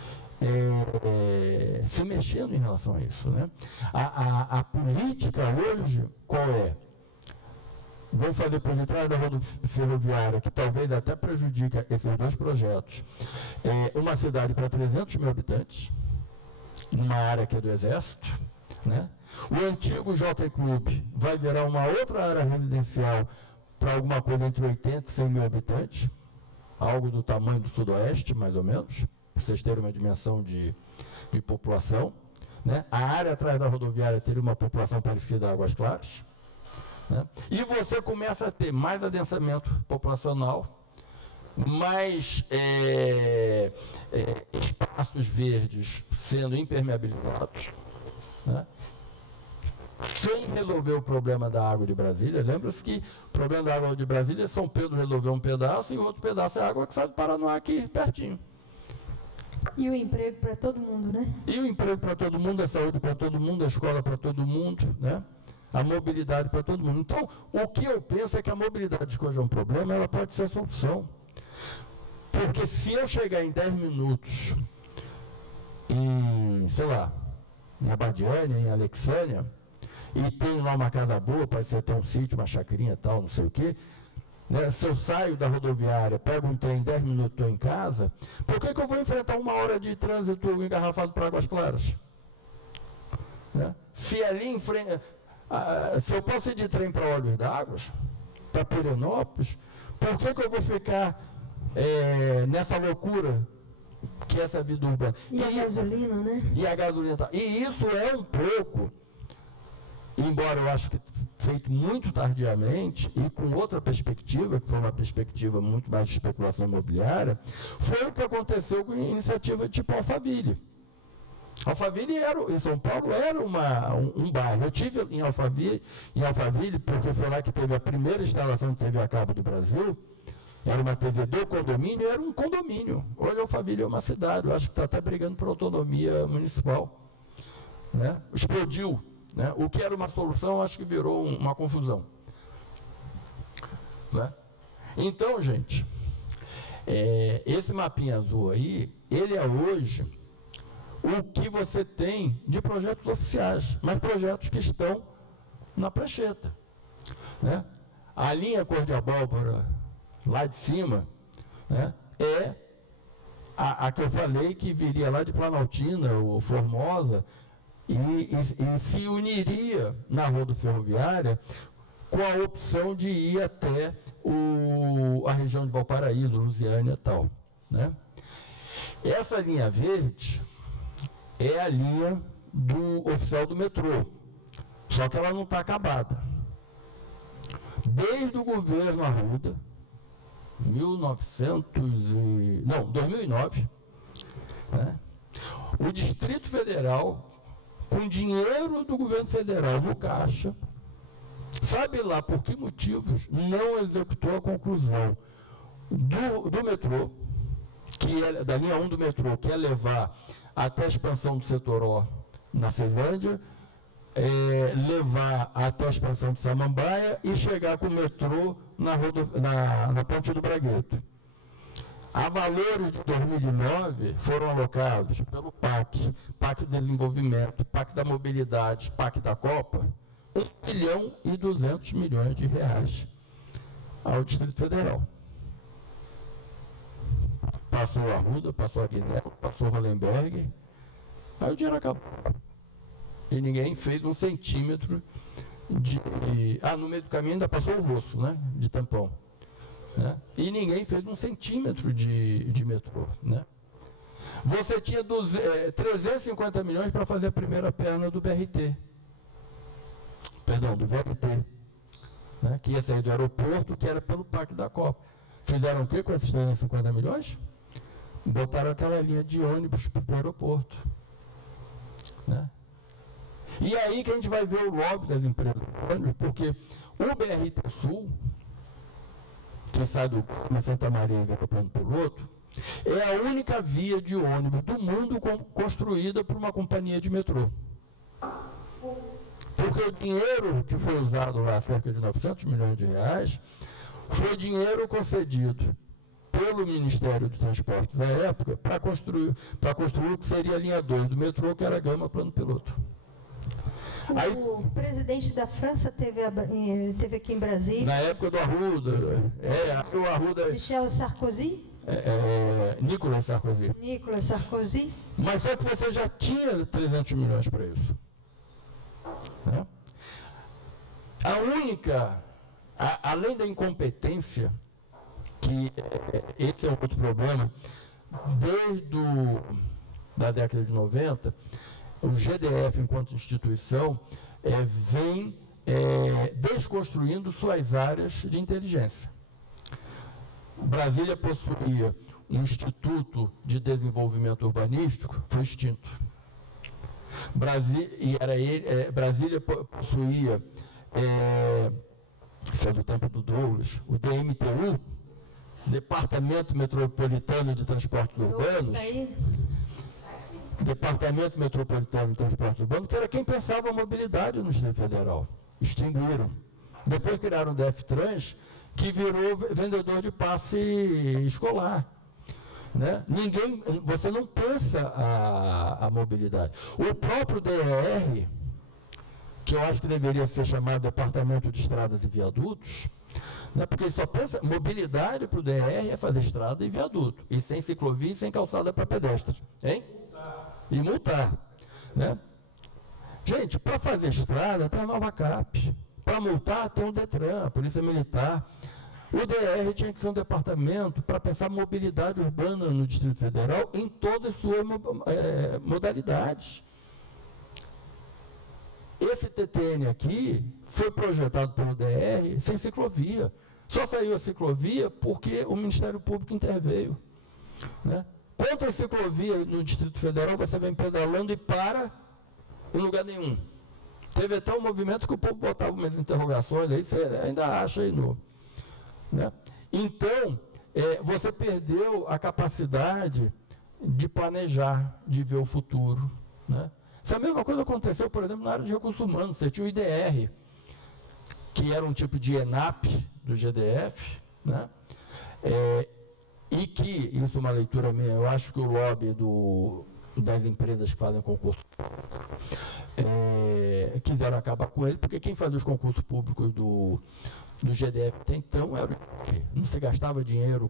se mexendo em relação a isso, né? A política hoje, qual é? Vamos fazer por detrás da roda ferroviária, que talvez até prejudica esses dois projetos. Uma cidade para 300 mil habitantes, numa área que é do Exército, né? O antigo Jockey Club vai virar uma outra área residencial para alguma coisa entre 80 e 100 mil habitantes, algo do tamanho do Sudoeste, mais ou menos, para vocês terem uma dimensão de população, né? A área atrás da rodoviária teria uma população parecida a Águas Claras, né? E você começa a ter mais adensamento populacional, mais espaços verdes sendo impermeabilizados, né? Sem resolver o problema da água de Brasília. Lembra-se que o problema da água de Brasília, São Pedro resolveu um pedaço e o outro pedaço é água que sai do Paraná aqui pertinho. E o emprego para todo mundo, né? E o emprego para todo mundo, a saúde para todo mundo, a escola para todo mundo, né? A mobilidade para todo mundo. Então, o que eu penso é que a mobilidade, que hoje é um problema, ela pode ser a solução. Porque se eu chegar em 10 minutos em, sei lá, em Abadiânia, em Alexânia, e tem lá uma casa boa, parece até um sítio, uma chacrinha e tal, não sei o quê, né? Se eu saio da rodoviária, pego um trem, 10 minutos, estou em casa, por que eu vou enfrentar 1 hora de trânsito engarrafado para Águas Claras? Né? Se ali em frente, se eu posso ir de trem para Olhos d'Águas, para Pirenópolis, por que eu vou ficar nessa loucura que é essa vida urbana? E a gasolina, né? E a gasolina. E isso é um pouco, embora eu acho que feito muito tardiamente e com outra perspectiva, que foi uma perspectiva muito mais de especulação imobiliária, foi o que aconteceu com a iniciativa tipo Alphaville. Alphaville em São Paulo era um bairro. Eu tive em Alphaville, porque foi lá que teve a primeira instalação de TV a cabo do Brasil. Era uma TV do condomínio, era um condomínio. Hoje Alphaville é uma cidade, eu acho que está até brigando por autonomia municipal, né? Explodiu, né? O que era uma solução, acho que virou uma confusão, né? Então, gente, esse mapinha azul aí, ele é hoje o que você tem de projetos oficiais, mas projetos que estão na prancheta, né? A linha cor de abóbora lá de cima, né, é a que eu falei que viria lá de Planaltina, ou Formosa, e se uniria na rodoferroviária com a opção de ir até a região de Valparaíso, Lusiânia e tal, né? Essa linha verde é a linha do oficial do metrô, só que ela não está acabada. Desde o governo Arruda, 2009, né, o Distrito Federal, com dinheiro do governo federal no caixa, sabe lá por que motivos não executou a conclusão do metrô, da linha 1 do metrô, que é levar até a expansão do setor O na Ceilândia, levar até a expansão de Samambaia e chegar com o metrô na Ponte do Bragueto. A valores de 2009 foram alocados pelo PAC, PAC do Desenvolvimento, PAC da Mobilidade, PAC da Copa, 1.2 bilhões de reais ao Distrito Federal. Passou a Arruda, passou a Guinel, passou o Hollenberg, aí o dinheiro acabou. E ninguém fez 1 centímetro no meio do caminho ainda passou o Rosso, né, de tampão, né? E ninguém fez 1 centímetro de metrô, né? Você tinha 350 milhões para fazer a primeira perna do BRT, perdão, do VRT, né, né, que ia sair do aeroporto, que era pelo Parque da Copa. Fizeram o quê com esses 350 milhões? Botaram aquela linha de ônibus para o aeroporto. Né? E aí que a gente vai ver o lobby das empresas de ônibus, porque o BRT Sul, que sai do Santa Maria e vai para o Plano Piloto, é a única via de ônibus do mundo construída por uma companhia de metrô. Porque o dinheiro que foi usado lá, cerca de 900 milhões de reais, foi dinheiro concedido pelo Ministério dos Transportes da época para construir o que seria a linha 2 do metrô, que era a Gama Plano Piloto. Aí, o presidente da França teve aqui em Brasília. Na época do Arruda, o Arruda... Michel Sarkozy? Nicolas Sarkozy. Nicolas Sarkozy. Mas só que você já tinha 300 milhões para isso. Né? A única, além da incompetência, que esse é outro problema, desde da década de 90, o GDF, enquanto instituição, vem desconstruindo suas áreas de inteligência. Brasília possuía um Instituto de Desenvolvimento Urbanístico, foi extinto. Brasília possuía, isso é do tempo do Douglas, o DMTU, Departamento Metropolitano de Transportes Urbanos, Departamento Metropolitano de Transportes Urbanos, que era quem pensava a mobilidade no Distrito Federal. Extinguiram. Depois criaram o DFTrans, que virou vendedor de passe escolar. Né? Você não pensa a mobilidade. O próprio DER, que eu acho que deveria ser chamado Departamento de Estradas e Viadutos, né? Porque ele só pensa, mobilidade para o DER é fazer estrada e viaduto, e sem ciclovia e sem calçada para pedestres. Hein? E multar. Né? Gente, para fazer estrada tem a Nova Cap, para multar tem o Detran, a Polícia Militar. O DR tinha que ser um departamento para pensar mobilidade urbana no Distrito Federal em todas as suas modalidades. Esse TTN aqui foi projetado pelo DR sem ciclovia. Só saiu a ciclovia porque o Ministério Público interveio. Né? Quantas ciclovias no Distrito Federal você vem pedalando e para em lugar nenhum? Teve até um movimento que o povo botava umas interrogações, aí você ainda acha aí no... Né? Então, você perdeu a capacidade de planejar, de ver o futuro. Né? Essa mesma coisa aconteceu, por exemplo, na área de recursos humanos. Você tinha o IDR, que era um tipo de ENAP do GDF, né? E que, isso é uma leitura minha, eu acho que o lobby das empresas que fazem concurso quiseram acabar com ele, porque quem fazia os concursos públicos do GDF até então não se gastava dinheiro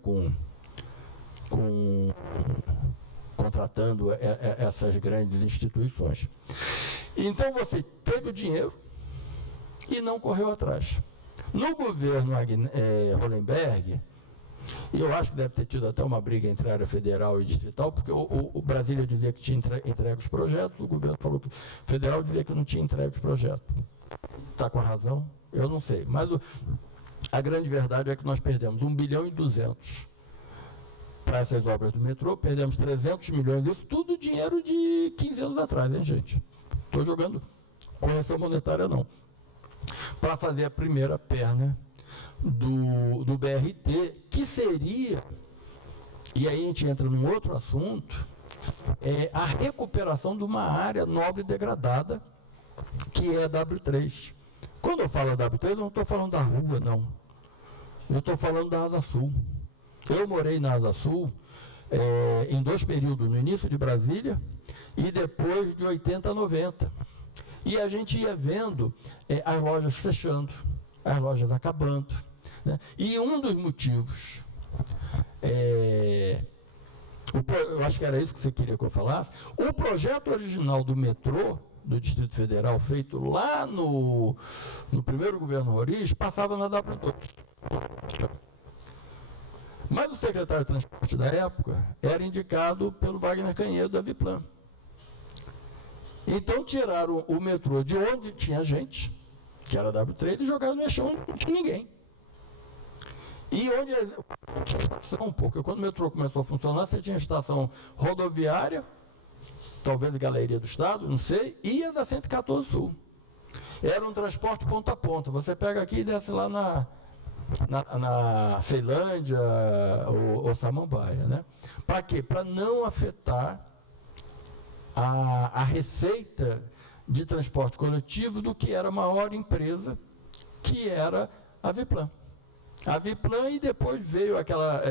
contratando essas grandes instituições. Então você teve o dinheiro e não correu atrás. No governo Hollenberg, e eu acho que deve ter tido até uma briga entre a área federal e distrital, porque o Brasília dizia que tinha entregue os projetos, o governo falou que o federal dizia que não tinha entregue os projetos. Está com a razão? Eu não sei. Mas a grande verdade é que nós perdemos 1,2 bilhão para essas obras do metrô, perdemos 300 milhões, isso tudo dinheiro de 15 anos atrás, hein, gente? Estou jogando correção monetária, não. Para fazer a primeira perna do BRT, que seria, e aí a gente entra num outro assunto, a recuperação de uma área nobre degradada, que é a W3. Quando eu falo W3, eu não estou falando da rua, não. Eu estou falando da Asa Sul. Eu morei na Asa Sul em 2 períodos, no início de Brasília e depois de 80 a 90. E a gente ia vendo as lojas fechando, as lojas acabando. Né? E um dos motivos, eu acho que era isso que você queria que eu falasse, o projeto original do metrô do Distrito Federal, feito lá no primeiro governo Roriz, passava na W2. Mas o secretário de Transporte da época era indicado pelo Wagner Canhedo da Viplan. Então tiraram o metrô de onde tinha gente, que era a W3, e jogaram no Eixão, não tinha ninguém. E onde tinha estação, porque quando o metrô começou a funcionar, você tinha estação rodoviária, talvez a Galeria do Estado, não sei, e a da 114 Sul. Era um transporte ponta a ponta. Você pega aqui e desce lá na Ceilândia ou Samambaia, né? Para quê? Para não afetar a receita de transporte coletivo do que era a maior empresa, que era a Viplan. A Viplan, e depois veio aquela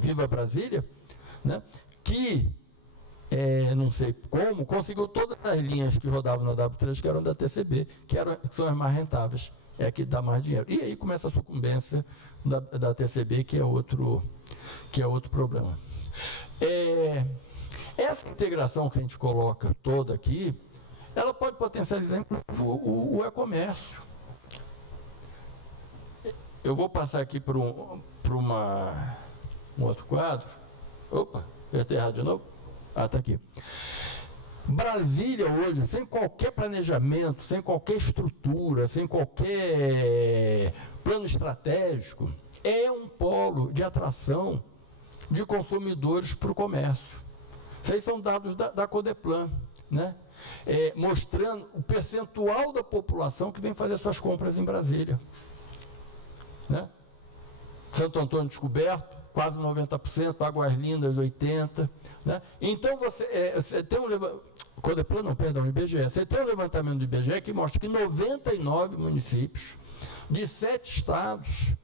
Viva Brasília, né? Que, não sei como, conseguiu todas as linhas que rodavam na W3, que eram da TCB, que são as mais rentáveis, é a que dá mais dinheiro. E aí começa a sucumbência da TCB, que é outro problema. Essa integração que a gente coloca toda aqui, ela pode potencializar, inclusive, o e-comércio. Eu vou passar aqui para um outro quadro. Opa, apertei errado de novo? Ah, está aqui. Brasília hoje, sem qualquer planejamento, sem qualquer estrutura, sem qualquer plano estratégico, é um polo de atração de consumidores para o comércio. Esses são dados da Codeplan, né? Mostrando o percentual da população que vem fazer suas compras em Brasília. Né? Santo Antônio Descoberto, quase 90%, Águas Lindas, 80%. Né? Então, você tem Codeplan, não, perdão, IBGE. Você tem um levantamento do IBGE que mostra que 99 municípios de 7 estados,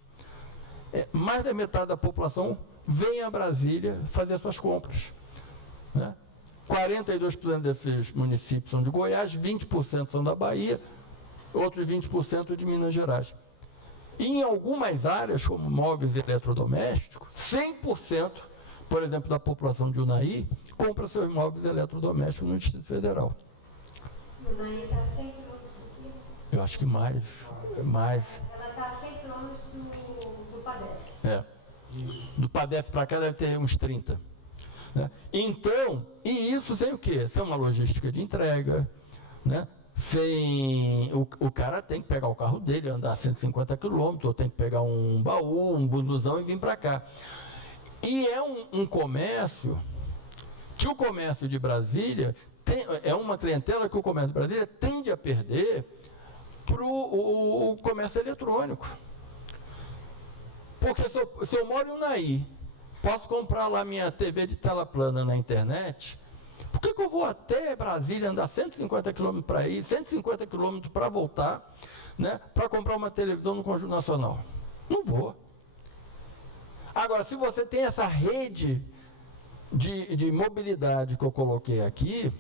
mais da metade da população vem a Brasília fazer suas compras. Né? 42% desses municípios são de Goiás, 20% são da Bahia, outros 20% de Minas Gerais. E em algumas áreas, como móveis e eletrodomésticos, 100%, por exemplo, da população de Unai, compra seus móveis eletrodomésticos no Distrito Federal. Unai está a 100 quilômetros daqui? Eu acho que mais. Ela está a 100 quilômetros do PADEF. Do PADEF para cá deve ter uns 30. Né? Então, e isso sem o quê? Sem uma logística de entrega, né? Sem o cara tem que pegar o carro dele, andar 150 quilômetros, ou tem que pegar um baú, um bunduzão e vir para cá. E é um comércio que o comércio de Brasília é uma clientela que o comércio de Brasília tende a perder para o comércio eletrônico. Porque se eu moro em Unai, posso comprar lá minha TV de tela plana na internet. Por que eu vou até Brasília, andar 150 quilômetros para ir, 150 quilômetros para voltar, né, para comprar uma televisão no Conjunto Nacional? Não vou. Agora, se você tem essa rede de mobilidade que eu coloquei aqui,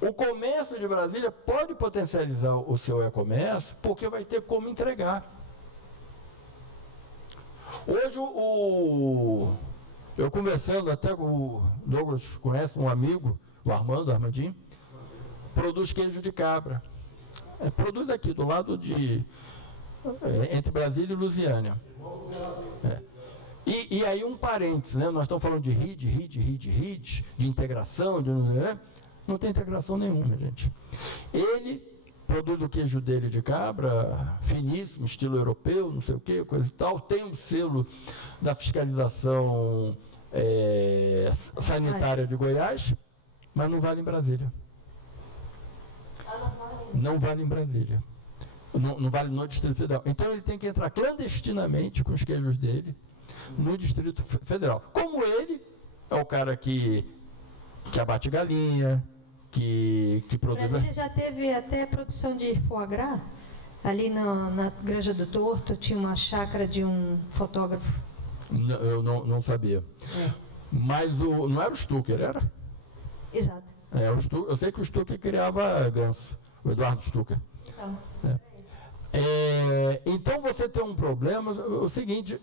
o comércio de Brasília pode potencializar o seu e-comércio, porque vai ter como entregar. Hoje, eu conversando até com o Douglas, conhece um amigo, o Armandinho, produz queijo de cabra. Produz aqui, do lado entre Brasília e Lusiânia. E aí um parênteses, né? Nós estamos falando de RID, de integração, não tem integração nenhuma, gente. Ele produz o queijo dele de cabra, finíssimo, estilo europeu, não sei o quê, coisa e tal, tem um selo da fiscalização sanitária de Goiás, mas não vale em Brasília. Não vale em Brasília. Não vale no Distrito Federal. Então ele tem que entrar clandestinamente com os queijos dele no Distrito Federal. Como ele é o cara que abate galinha, que produz... Brasília já teve até produção de foie gras. Ali na Granja do Torto tinha uma chácara de um fotógrafo. Eu não sabia. Mas não era o Stucker, era? Exato. Eu sei que o Stucker criava ganso, o Eduardo Stucker. Então você tem um problema, o seguinte,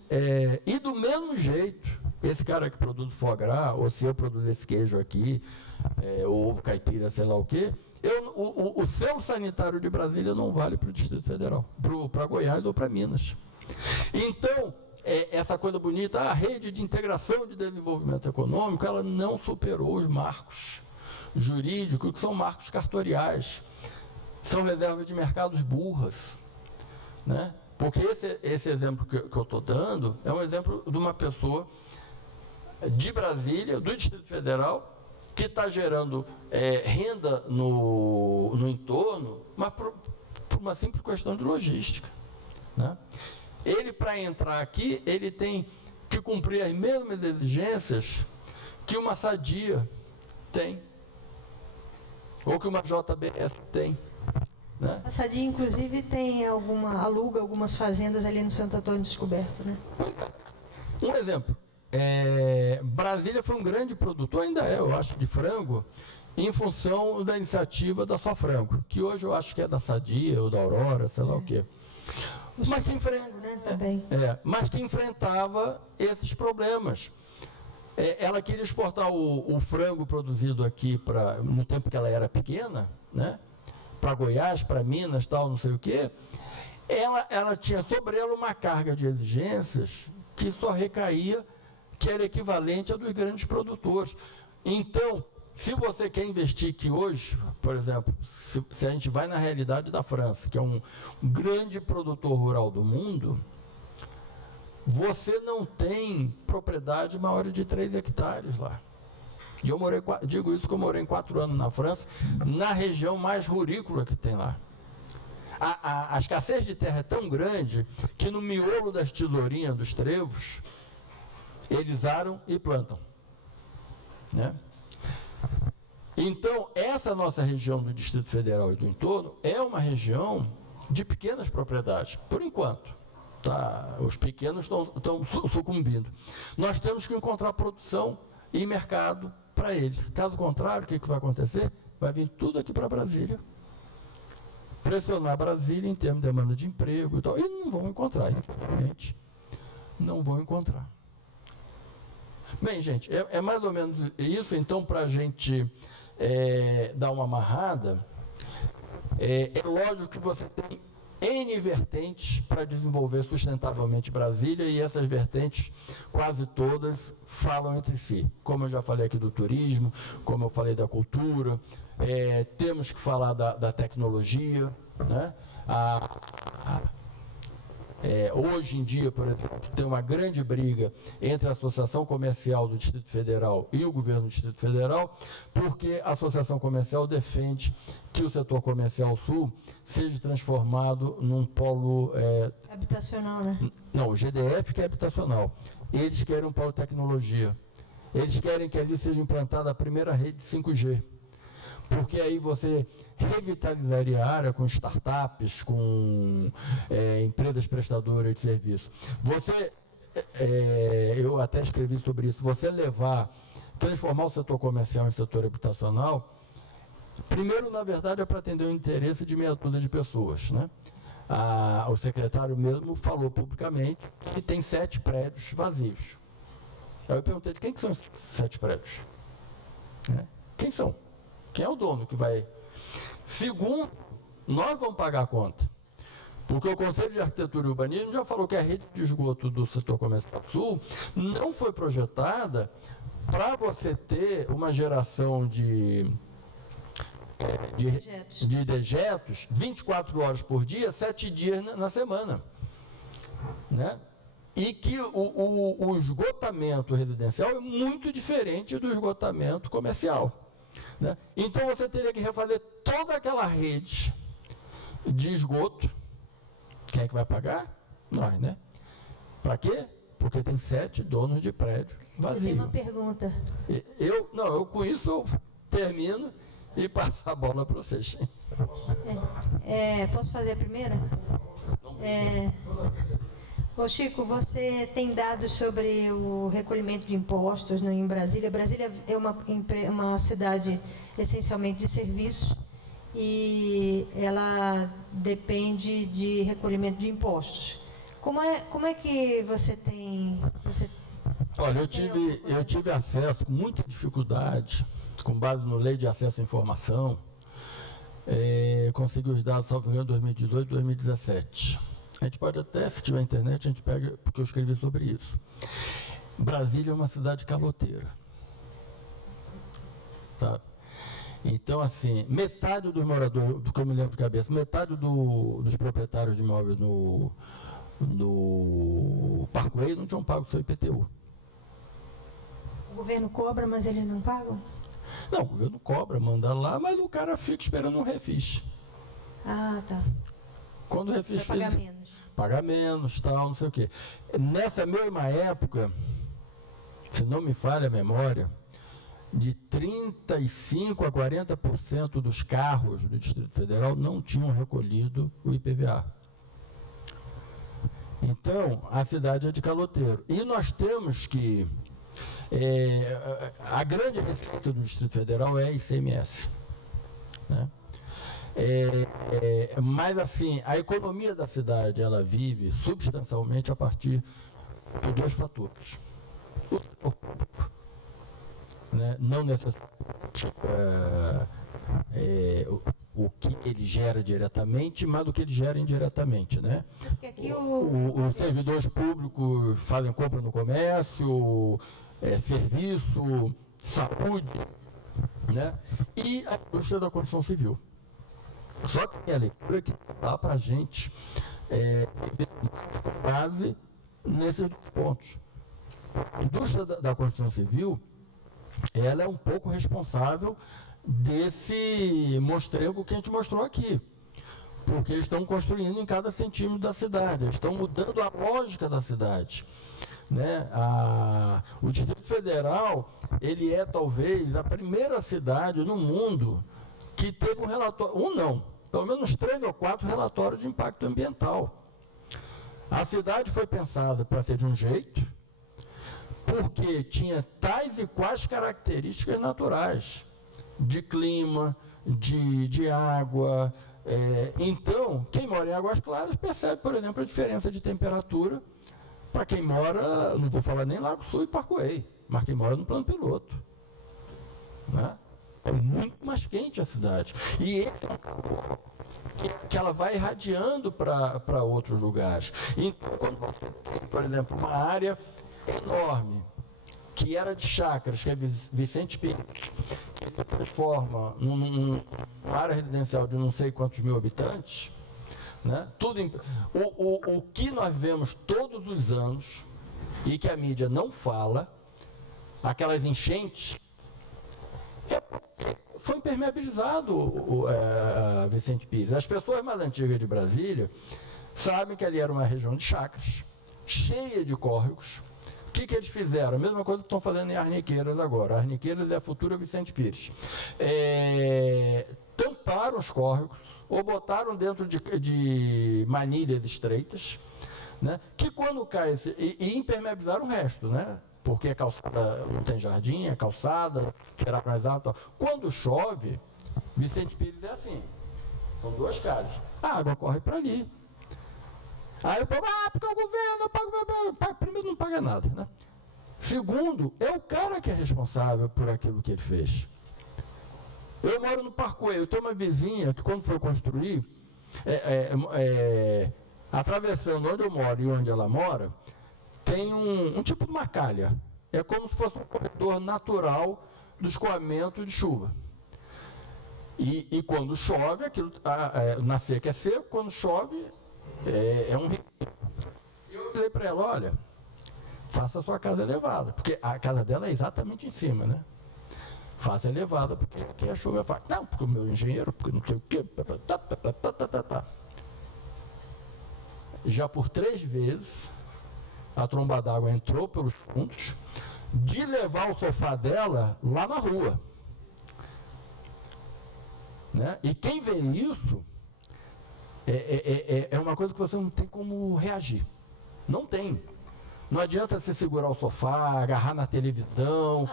e do mesmo jeito, esse cara que produz foie gras, ou se eu produzir esse queijo aqui, ovo caipira, sei lá o quê, o selo sanitário de Brasília não vale para o Distrito Federal, para Goiás ou para Minas. Então, essa coisa bonita, a rede de integração de desenvolvimento econômico, ela não superou os marcos jurídicos, que são marcos cartoriais. são reservas de mercados burras, né? Porque esse exemplo que eu estou dando é um exemplo de uma pessoa de Brasília, do Distrito Federal, que está gerando renda no entorno, mas por uma simples questão de logística, né? Ele, para entrar aqui, ele tem que cumprir as mesmas exigências que uma Sadia tem, ou que uma JBS tem, né? A Sadia, inclusive, aluga algumas fazendas ali no Santo Antônio Descoberto, né? Um exemplo, Brasília foi um grande produtor, ainda é, eu acho, de frango, em função da iniciativa da Só Frango, que hoje eu acho que é da Sadia ou da Aurora, sei lá o quê. Mas que enfrentava esses problemas. Ela queria exportar o frango produzido aqui no tempo que ela era pequena, né? Para Goiás, para Minas, tal, não sei o quê. Ela tinha sobre ela uma carga de exigências que só recaía, que era equivalente a dos grandes produtores. Então, se você quer investir aqui hoje, por exemplo, se a gente vai na realidade da França, que é um grande produtor rural do mundo, você não tem propriedade maior de 3 hectares lá. E eu digo isso que eu morei 4 anos na França, na região mais rurícola que tem lá. A escassez de terra é tão grande que no miolo das tesourinhas dos trevos, eles aram e plantam, né? Então, essa nossa região do Distrito Federal e do entorno é uma região de pequenas propriedades, por enquanto. Tá? Os pequenos estão sucumbindo. Nós temos que encontrar produção e mercado para eles. Caso contrário, o que vai acontecer? Vai vir tudo aqui para Brasília, pressionar Brasília em termos de demanda de emprego e tal, e não vão encontrar, infelizmente. Não vão encontrar. Bem, gente, é mais ou menos isso. Então, para a gente dar uma amarrada, é lógico que você tem N vertentes para desenvolver sustentavelmente Brasília, e essas vertentes, quase todas, falam entre si. Como eu já falei aqui do turismo, como eu falei da cultura, temos que falar da tecnologia, né? Hoje em dia, por exemplo, tem uma grande briga entre a Associação Comercial do Distrito Federal e o governo do Distrito Federal, porque a Associação Comercial defende que o setor comercial sul seja transformado num polo... habitacional, né? Não, o GDF que é habitacional. Eles querem um polo de tecnologia. Eles querem que ali seja implantada a primeira rede 5G. Porque aí você revitalizaria a área com startups, com empresas prestadoras de serviço. Eu até escrevi sobre isso, transformar o setor comercial em setor habitacional, primeiro, na verdade, é para atender o interesse de meia dúzia de pessoas, né? O secretário mesmo falou publicamente que tem 7 prédios vazios. Aí eu perguntei, de quem que são esses 7 prédios? Quem são? Quem é o dono que vai... Segundo, nós vamos pagar a conta. Porque o Conselho de Arquitetura e Urbanismo já falou que a rede de esgoto do setor comercial sul não foi projetada para você ter uma geração de dejetos 24 horas por dia, 7 dias na semana, né? E que o esgotamento residencial é muito diferente do esgotamento comercial, né? Então você teria que refazer toda aquela rede de esgoto. Quem é que vai pagar? Nós, né? Para quê? Porque tem 7 donos de prédio vazios. Eu tenho uma pergunta. Eu com isso eu termino e passo a bola para vocês. Posso fazer a primeira? Ô Chico, você tem dados sobre o recolhimento de impostos em Brasília? Brasília é uma cidade essencialmente de serviços e ela depende de recolhimento de impostos. Como é que você tem... Olha, eu tive acesso com muita dificuldade, com base no Lei de Acesso à Informação, consegui os dados só em 2018 e 2017. A gente pode até, se tiver internet, a gente pega, porque eu escrevi sobre isso. Brasília é uma cidade caloteira. Tá? Então, assim, metade dos moradores, do que eu me lembro de cabeça, metade dos proprietários de imóveis no Parkway não tinham pago o seu IPTU. O governo cobra, mas eles não pagam? Não, o governo cobra, manda lá, mas o cara fica esperando um refis. Ah, tá. Quando o refis Vai pagar menos. Paga menos, tal, não sei o quê. Nessa mesma época, se não me falha a memória, de 35% a 40% dos carros do Distrito Federal não tinham recolhido o IPVA. Então, a cidade é de caloteiro. E nós temos que... a grande receita do Distrito Federal é ICMS. Né? Mas, assim, a economia da cidade, ela vive substancialmente a partir de dois fatores. O setor público, né? Não necessariamente o que ele gera diretamente, mas o que ele gera indiretamente, né? Porque aqui Os servidores públicos fazem compra no comércio, serviço, saúde, né? E a indústria da construção civil. Só que a leitura que dá para a gente viver com base nesses dois pontos. A indústria da construção civil, ela é um pouco responsável desse mostrengo que a gente mostrou aqui. Porque eles estão construindo em cada centímetro da cidade, eles estão mudando a lógica da cidade. Né? O Distrito Federal, ele é talvez a primeira cidade no mundo que teve um relatório, pelo menos 3 ou 4 relatórios de impacto ambiental. A cidade foi pensada para ser de um jeito, porque tinha tais e quais características naturais, de clima, de água. Então, quem mora em Águas Claras percebe, por exemplo, a diferença de temperatura para quem mora, não vou falar nem Lago Sul e Parkway, mas quem mora no Plano Piloto. Né? É muito mais quente a cidade. E esse é um calor que ela vai irradiando para outros lugares. Então, quando você tem, por exemplo, uma área enorme, que era de chácaras, que é Vicente Pires, que se transforma numa área residencial de não sei quantos mil habitantes, né? O que nós vemos todos os anos, e que a mídia não fala, aquelas enchentes, foi impermeabilizado Vicente Pires. As pessoas mais antigas de Brasília sabem que ali era uma região de chácaras, cheia de córregos. O que eles fizeram? A mesma coisa que estão fazendo em Arniqueiras agora. Arniqueiras é a futura Vicente Pires. Tamparam os córregos, ou botaram dentro de manilhas estreitas, né? Que quando cai, e impermeabilizaram o resto, né? Porque a calçada não tem jardim, é calçada, era mais alta. Quando chove, Vicente Pires é assim, são 2 calles. A água corre para ali. Aí o povo, porque o governo primeiro não paga nada, né? Segundo, é o cara que é responsável por aquilo que ele fez. Eu moro no Parkway, eu tenho uma vizinha que quando foi construir, atravessando onde eu moro e onde ela mora, tem um tipo de uma calha. É como se fosse um corredor natural do escoamento de chuva. E quando chove, aquilo, na seca é seco, quando chove, é um rio. E eu falei para ela, olha, faça a sua casa elevada, porque a casa dela é exatamente em cima, né? Faça elevada, porque aqui a chuva é fácil. Não, porque o meu engenheiro, porque não sei o quê. Já por 3 vezes, a tromba d'água entrou pelos fundos, de levar o sofá dela lá na rua. Né? E quem vê isso, é uma coisa que você não tem como reagir. Não tem. Não adianta você segurar o sofá, agarrar na televisão,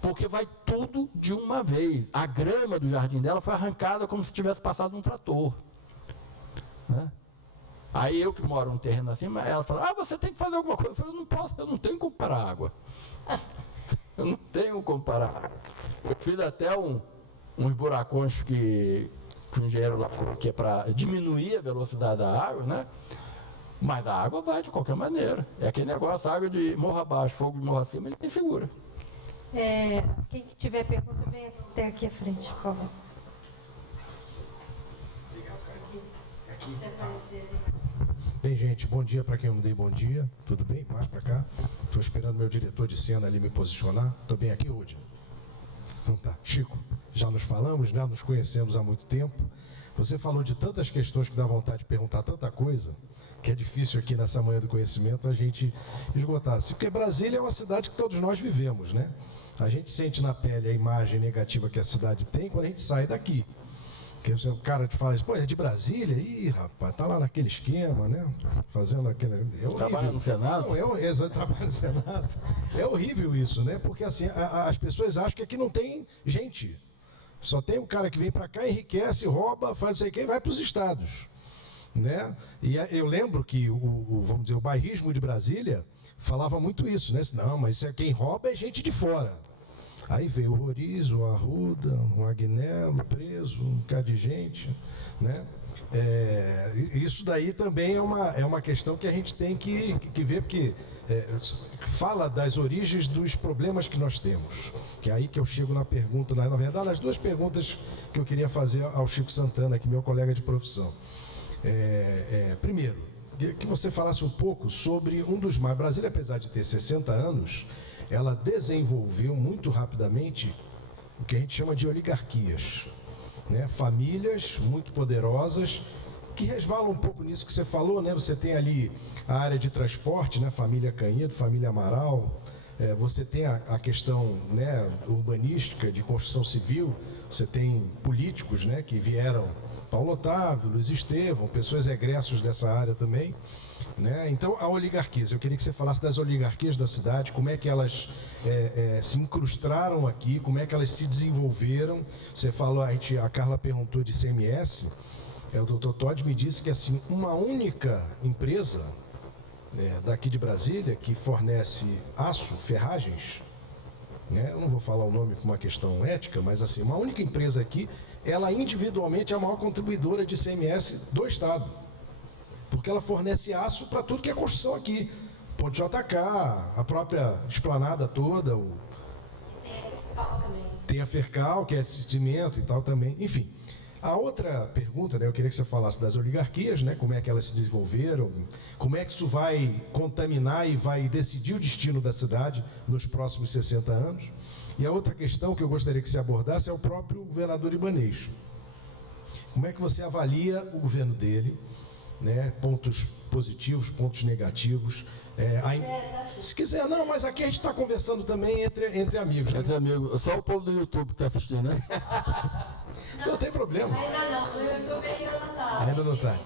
porque vai tudo de uma vez. A grama do jardim dela foi arrancada como se tivesse passado um trator. Né? Aí eu que moro num terreno assim, ela fala, você tem que fazer alguma coisa. Eu falei, eu não posso, eu não tenho como parar água. Eu não tenho como parar água. Eu fiz até uns buracões que o engenheiro lá falou que é para diminuir a velocidade da água, né? Mas a água vai de qualquer maneira. É aquele negócio, água de morro abaixo, fogo de morro acima, ele nem segura. Quem que tiver pergunta, vem até aqui à frente, por favor. Bem, gente, bom dia para quem eu mudei, bom dia. Tudo bem? Mais para cá. Estou esperando meu diretor de cena ali me posicionar. Estou bem aqui, Rudy? Então tá. Chico, já nos falamos, já nos conhecemos há muito tempo. Você falou de tantas questões que dá vontade de perguntar tanta coisa, que é difícil aqui nessa manhã do conhecimento a gente esgotar. Porque Brasília é uma cidade que todos nós vivemos, né? A gente sente na pele a imagem negativa que a cidade tem quando a gente sai daqui. Porque o cara te fala assim, pô, é de Brasília? Ih, rapaz, tá lá naquele esquema, né? Fazendo aquele... É trabalha no Senado? Não, trabalha no Senado. É horrível isso, né? Porque assim, as pessoas acham que aqui não tem gente. Só tem o cara que vem para cá, enriquece, rouba, faz não sei o que e vai para os estados. Né? E eu lembro que vamos dizer, o bairrismo de Brasília falava muito isso, né? Não, mas quem rouba é gente de fora. Aí veio o Roriz, o Arruda, o Agnello preso, um bocado de gente, né? Isso daí também é uma questão que a gente tem que ver, porque fala das origens dos problemas que nós temos. Que é aí que eu chego na pergunta, na verdade, as duas perguntas que eu queria fazer ao Chico Santana, que é meu colega de profissão. Primeiro, que você falasse um pouco sobre um dos mais... Brasília, apesar de ter 60 anos, ela desenvolveu muito rapidamente o que a gente chama de oligarquias, né? Famílias muito poderosas que resvalam um pouco nisso que você falou, né? Você tem ali a área de transporte, né? Família Canhedo, família Amaral, você tem a questão, né, urbanística, de construção civil, você tem políticos, né, que vieram, Paulo Otávio, Luiz Estevão, pessoas egressos dessa área também. Né? Então, a oligarquia, eu queria que você falasse das oligarquias da cidade, como é que elas se incrustaram aqui, como é que elas se desenvolveram. Você falou, a Carla perguntou de ICMS, o doutor Todd me disse que assim, uma única empresa daqui de Brasília que fornece aço, ferragens, né? Eu não vou falar o nome por uma questão ética, mas assim, uma única empresa aqui, ela individualmente é a maior contribuidora de ICMS do Estado. Porque ela fornece aço para tudo que é construção aqui. Ponte JK, a própria esplanada toda, tem a Fercal, que é cimento e tal também. Enfim, a outra pergunta, né, eu queria que você falasse das oligarquias, né, como é que elas se desenvolveram, como é que isso vai contaminar e vai decidir o destino da cidade nos próximos 60 anos. E a outra questão que eu gostaria que você abordasse é o próprio governador Ibanez. Como é que você avalia o governo dele? Né, pontos positivos, pontos negativos. Se quiser, não, mas aqui a gente está conversando também entre amigos. Entre amigos, só o povo do YouTube que está assistindo, né? Não tem problema. Ainda não, no YouTube ainda não está. Ainda não está.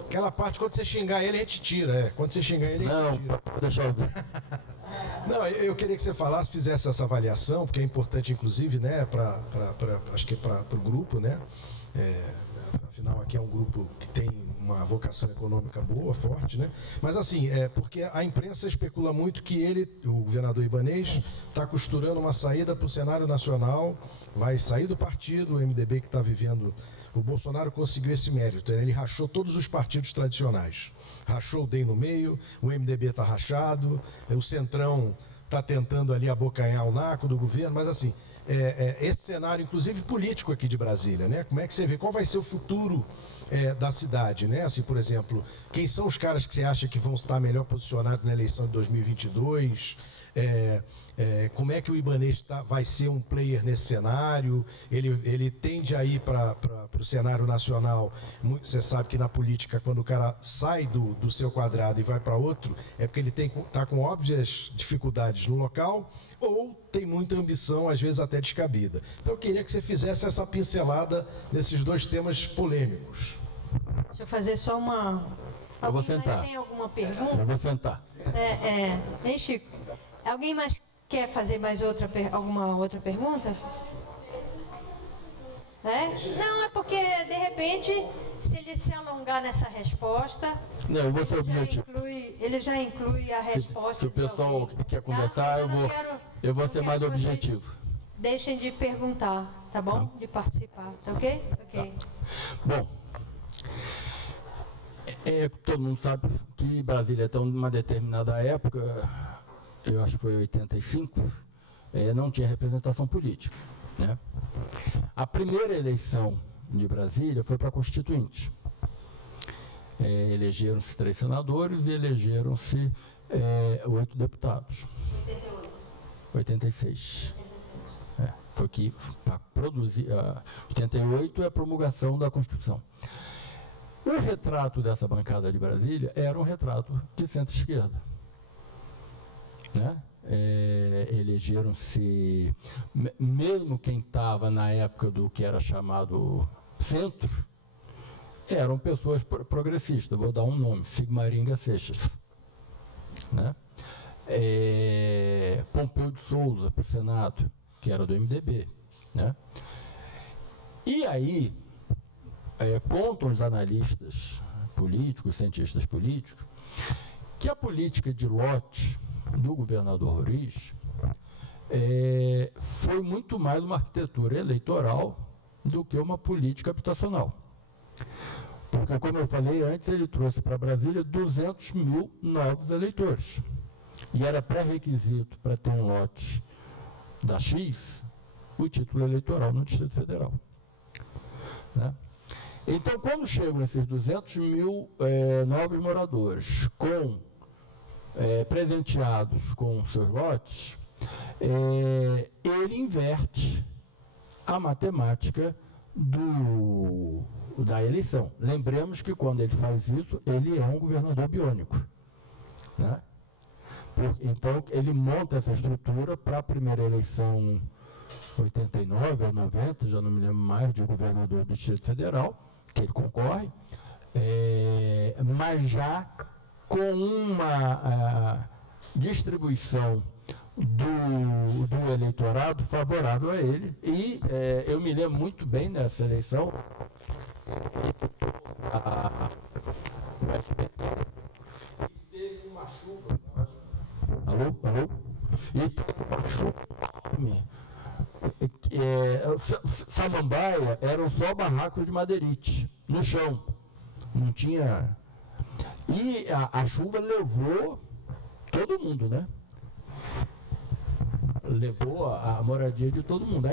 Aquela parte, quando você xingar ele, a gente tira. Quando você xingar ele, a gente tira. Não, deixa eu ver. Não, eu queria que você falasse, fizesse essa avaliação, porque é importante, inclusive, né, acho que é para o grupo, né? Afinal, aqui é um grupo que tem uma vocação econômica boa, forte, né? Mas assim, porque a imprensa especula muito que ele, o governador Ibanez, está costurando uma saída para o cenário nacional, vai sair do partido, o MDB que está vivendo. O Bolsonaro conseguiu esse mérito, né? Ele rachou todos os partidos tradicionais. Rachou o DEM no meio, o MDB está rachado, o Centrão está tentando ali abocanhar o naco do governo, mas assim... esse cenário, inclusive político aqui de Brasília, né? Como é que você vê? Qual vai ser o futuro da cidade, né? Assim, por exemplo, quem são os caras que você acha que vão estar melhor posicionados na eleição de 2022? Como é que o Ibanez vai ser um player nesse cenário? Ele tende a ir para o cenário nacional. Você sabe que na política, quando o cara sai do seu quadrado e vai para outro, é porque ele está com óbvias dificuldades no local ou tem muita ambição, às vezes até descabida. Então eu queria que você fizesse essa pincelada nesses dois temas polêmicos. Deixa eu fazer só uma... Eu vou sentar. Tem alguma pergunta? Eu vou sentar. Hein, Chico? Alguém mais quer fazer alguma outra pergunta? Não, é porque, de repente, se ele se alongar nessa resposta... Não, eu vou ser objetivo. Ele já inclui a resposta. Se o pessoal quer conversar, eu vou ser mais objetivo. Deixem de perguntar, tá bom? De participar, tá ok? Ok. Tá. Bom, todo mundo sabe que Brasília, então, numa determinada época, eu acho que foi 85, não tinha representação política, né? A primeira eleição de Brasília foi para Constituinte. Elegeram-se 3 senadores e elegeram-se 8 deputados. 86. Foi que para produzir. 88 é a promulgação da Constituição. O retrato dessa bancada de Brasília era um retrato de centro-esquerda, né? Elegeram-se, mesmo quem estava na época do que era chamado centro, eram pessoas progressistas. Vou dar um nome: Sigmaringa Seixas, né? Pompeu de Souza para o Senado, que era do MDB, né? E aí, contam os analistas políticos, cientistas políticos, que a política de lote do governador Roriz foi muito mais uma arquitetura eleitoral do que uma política habitacional. Porque, como eu falei antes, ele trouxe para Brasília 200 mil novos eleitores. E era pré-requisito para ter um lote da X, o título eleitoral no Distrito Federal, né? Então, quando chegam esses 200 mil novos moradores, presenteados com seus lotes, ele inverte a matemática da eleição. Lembremos que, quando ele faz isso, ele é um governador biônico, né? Então, ele monta essa estrutura para a primeira eleição 89 ou 90, já não me lembro mais, de governador do Distrito Federal, que ele concorre, mas já com uma distribuição do eleitorado favorável a ele. E eu me lembro muito bem dessa eleição, o SBT, e teve uma chuva. Alô? E teve uma chuva enorme. Samambaia eram só barracos de madeirite no chão, não tinha. E a chuva levou todo mundo, né? Levou a moradia de todo mundo.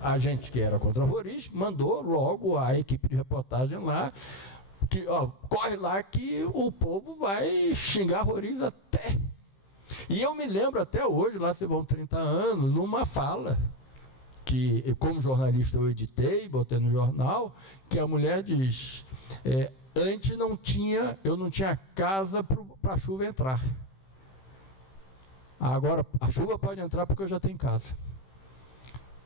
A gente que era contra Roriz mandou logo a equipe de reportagem lá, que corre lá que o povo vai xingar Roriz até. E eu me lembro até hoje, lá se vão 30 anos, numa fala que, como jornalista, eu editei, botei no jornal, que a mulher diz: antes eu não tinha casa para a chuva entrar. Agora a chuva pode entrar porque eu já tenho casa,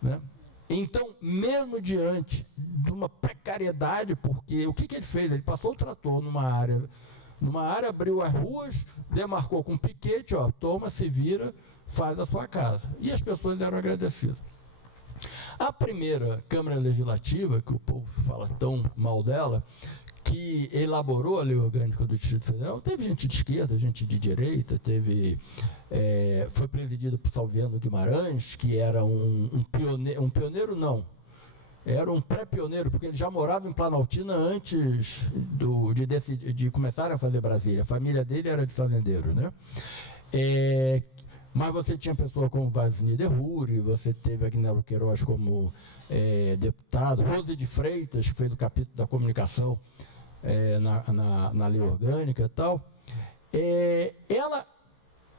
né? Então, mesmo diante de uma precariedade, porque o que ele fez? Ele passou o trator numa área, abriu as ruas, demarcou com piquete, toma, se vira, faz a sua casa. E as pessoas eram agradecidas. A primeira Câmara Legislativa, que o povo fala tão mal dela, que elaborou a lei orgânica do Distrito Federal, teve gente de esquerda, gente de direita, foi presidida por Salviano Guimarães, que era um pioneiro não, era um pré-pioneiro, porque ele já morava em Planaltina antes de começar a fazer Brasília. A família dele era de fazendeiro, né? Mas você tinha pessoas como Vasni Derruri, você teve Agnello Queiroz como deputado, Rose de Freitas, que fez o capítulo da comunicação na lei orgânica e tal. Ela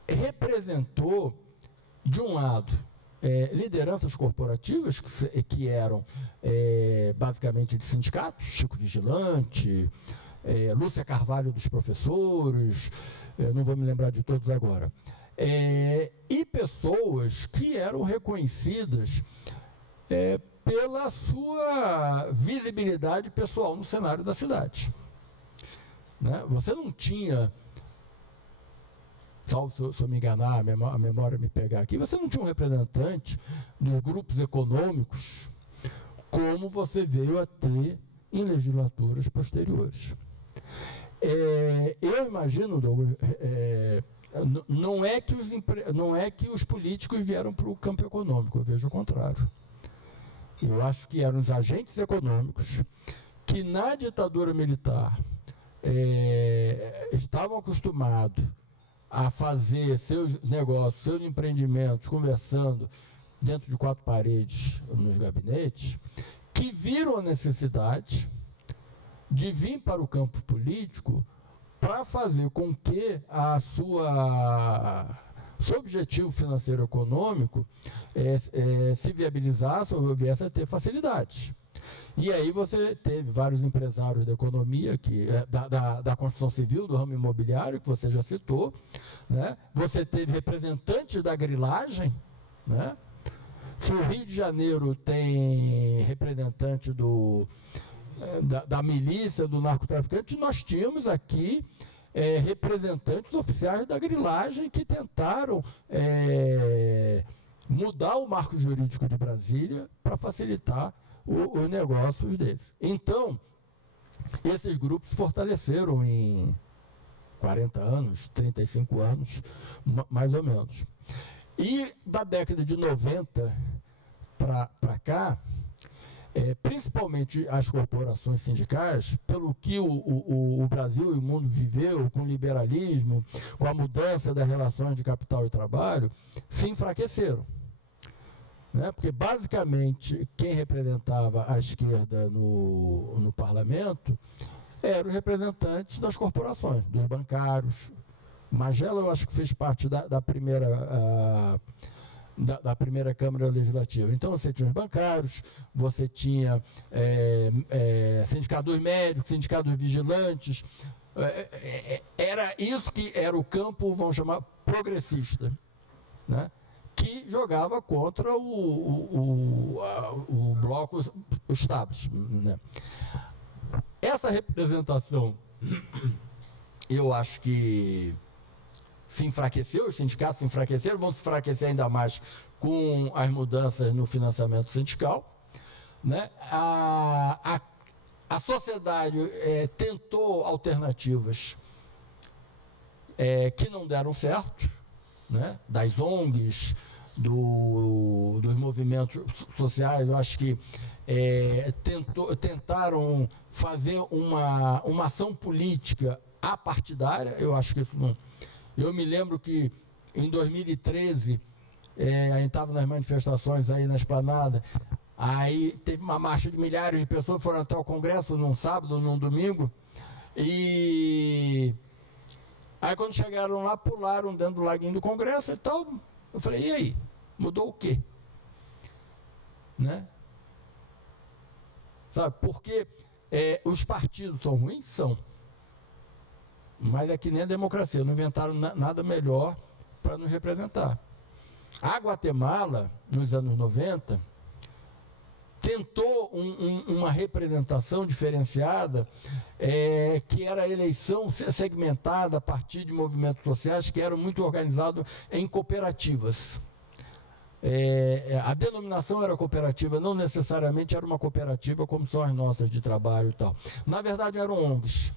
representou, de um lado, lideranças corporativas que eram basicamente de sindicatos, Chico Vigilante, Lúcia Carvalho dos professores, não vou me lembrar de todos agora, e pessoas que eram reconhecidas pela sua visibilidade pessoal no cenário da cidade, né? Você não tinha, salvo se eu me enganar, a memória me pegar aqui, você não tinha um representante dos grupos econômicos como você veio a ter em legislaturas posteriores. Eu imagino, Douglas, não é que os políticos vieram para o campo econômico, eu vejo o contrário. Eu acho que eram os agentes econômicos que, na ditadura militar, estavam acostumados a fazer seus negócios, seus empreendimentos, conversando dentro de 4 paredes nos gabinetes, que viram a necessidade de vir para o campo político para fazer com que seu objetivo financeiro econômico se viabilizasse ou viesse a ter facilidades. E aí você teve vários empresários da economia, da construção civil, do ramo imobiliário, que você já citou, né? Você teve representantes da grilagem, né? Se o Rio de Janeiro tem representante da milícia, do narcotraficante, nós tínhamos aqui representantes oficiais da grilagem que tentaram mudar o marco jurídico de Brasília para facilitar os negócios deles. Então, esses grupos se fortaleceram em 40 anos, 35 anos, mais ou menos. E da década de 90 para cá, principalmente as corporações sindicais, pelo que o Brasil e o mundo viveu com o liberalismo, com a mudança das relações de capital e trabalho, se enfraqueceram. Né? Porque, basicamente, quem representava a esquerda no parlamento eram os representantes das corporações, dos bancários. Magela, eu acho que fez parte da primeira Câmara Legislativa. Então, você tinha os bancários, você tinha sindicatos médicos, sindicatos vigilantes. Era isso que era o campo, vamos chamar, progressista, né? Que jogava contra o bloco, o establishment, né? Essa representação, eu acho que se enfraqueceu, os sindicatos se enfraqueceram, vão se enfraquecer ainda mais com as mudanças no financiamento sindical, né? A sociedade tentou alternativas que não deram certo, né? Das ONGs, dos movimentos sociais, eu acho que tentaram fazer uma ação política apartidária. Eu acho que isso não... Eu me lembro que em 2013, a gente estava nas manifestações aí na Esplanada, aí teve uma marcha de milhares de pessoas, foram até o Congresso num sábado, num domingo, e aí quando chegaram lá, pularam dentro do laguinho do Congresso e tal. Eu falei, e aí? Mudou o quê? Né? Sabe, porque os partidos são ruins? São. Mas é que nem a democracia, não inventaram nada melhor para nos representar. A Guatemala, nos anos 90, tentou uma representação diferenciada, que era a eleição segmentada a partir de movimentos sociais que eram muito organizados em cooperativas. A denominação era cooperativa, não necessariamente era uma cooperativa como são as nossas de trabalho e tal. Na verdade, eram ONGs.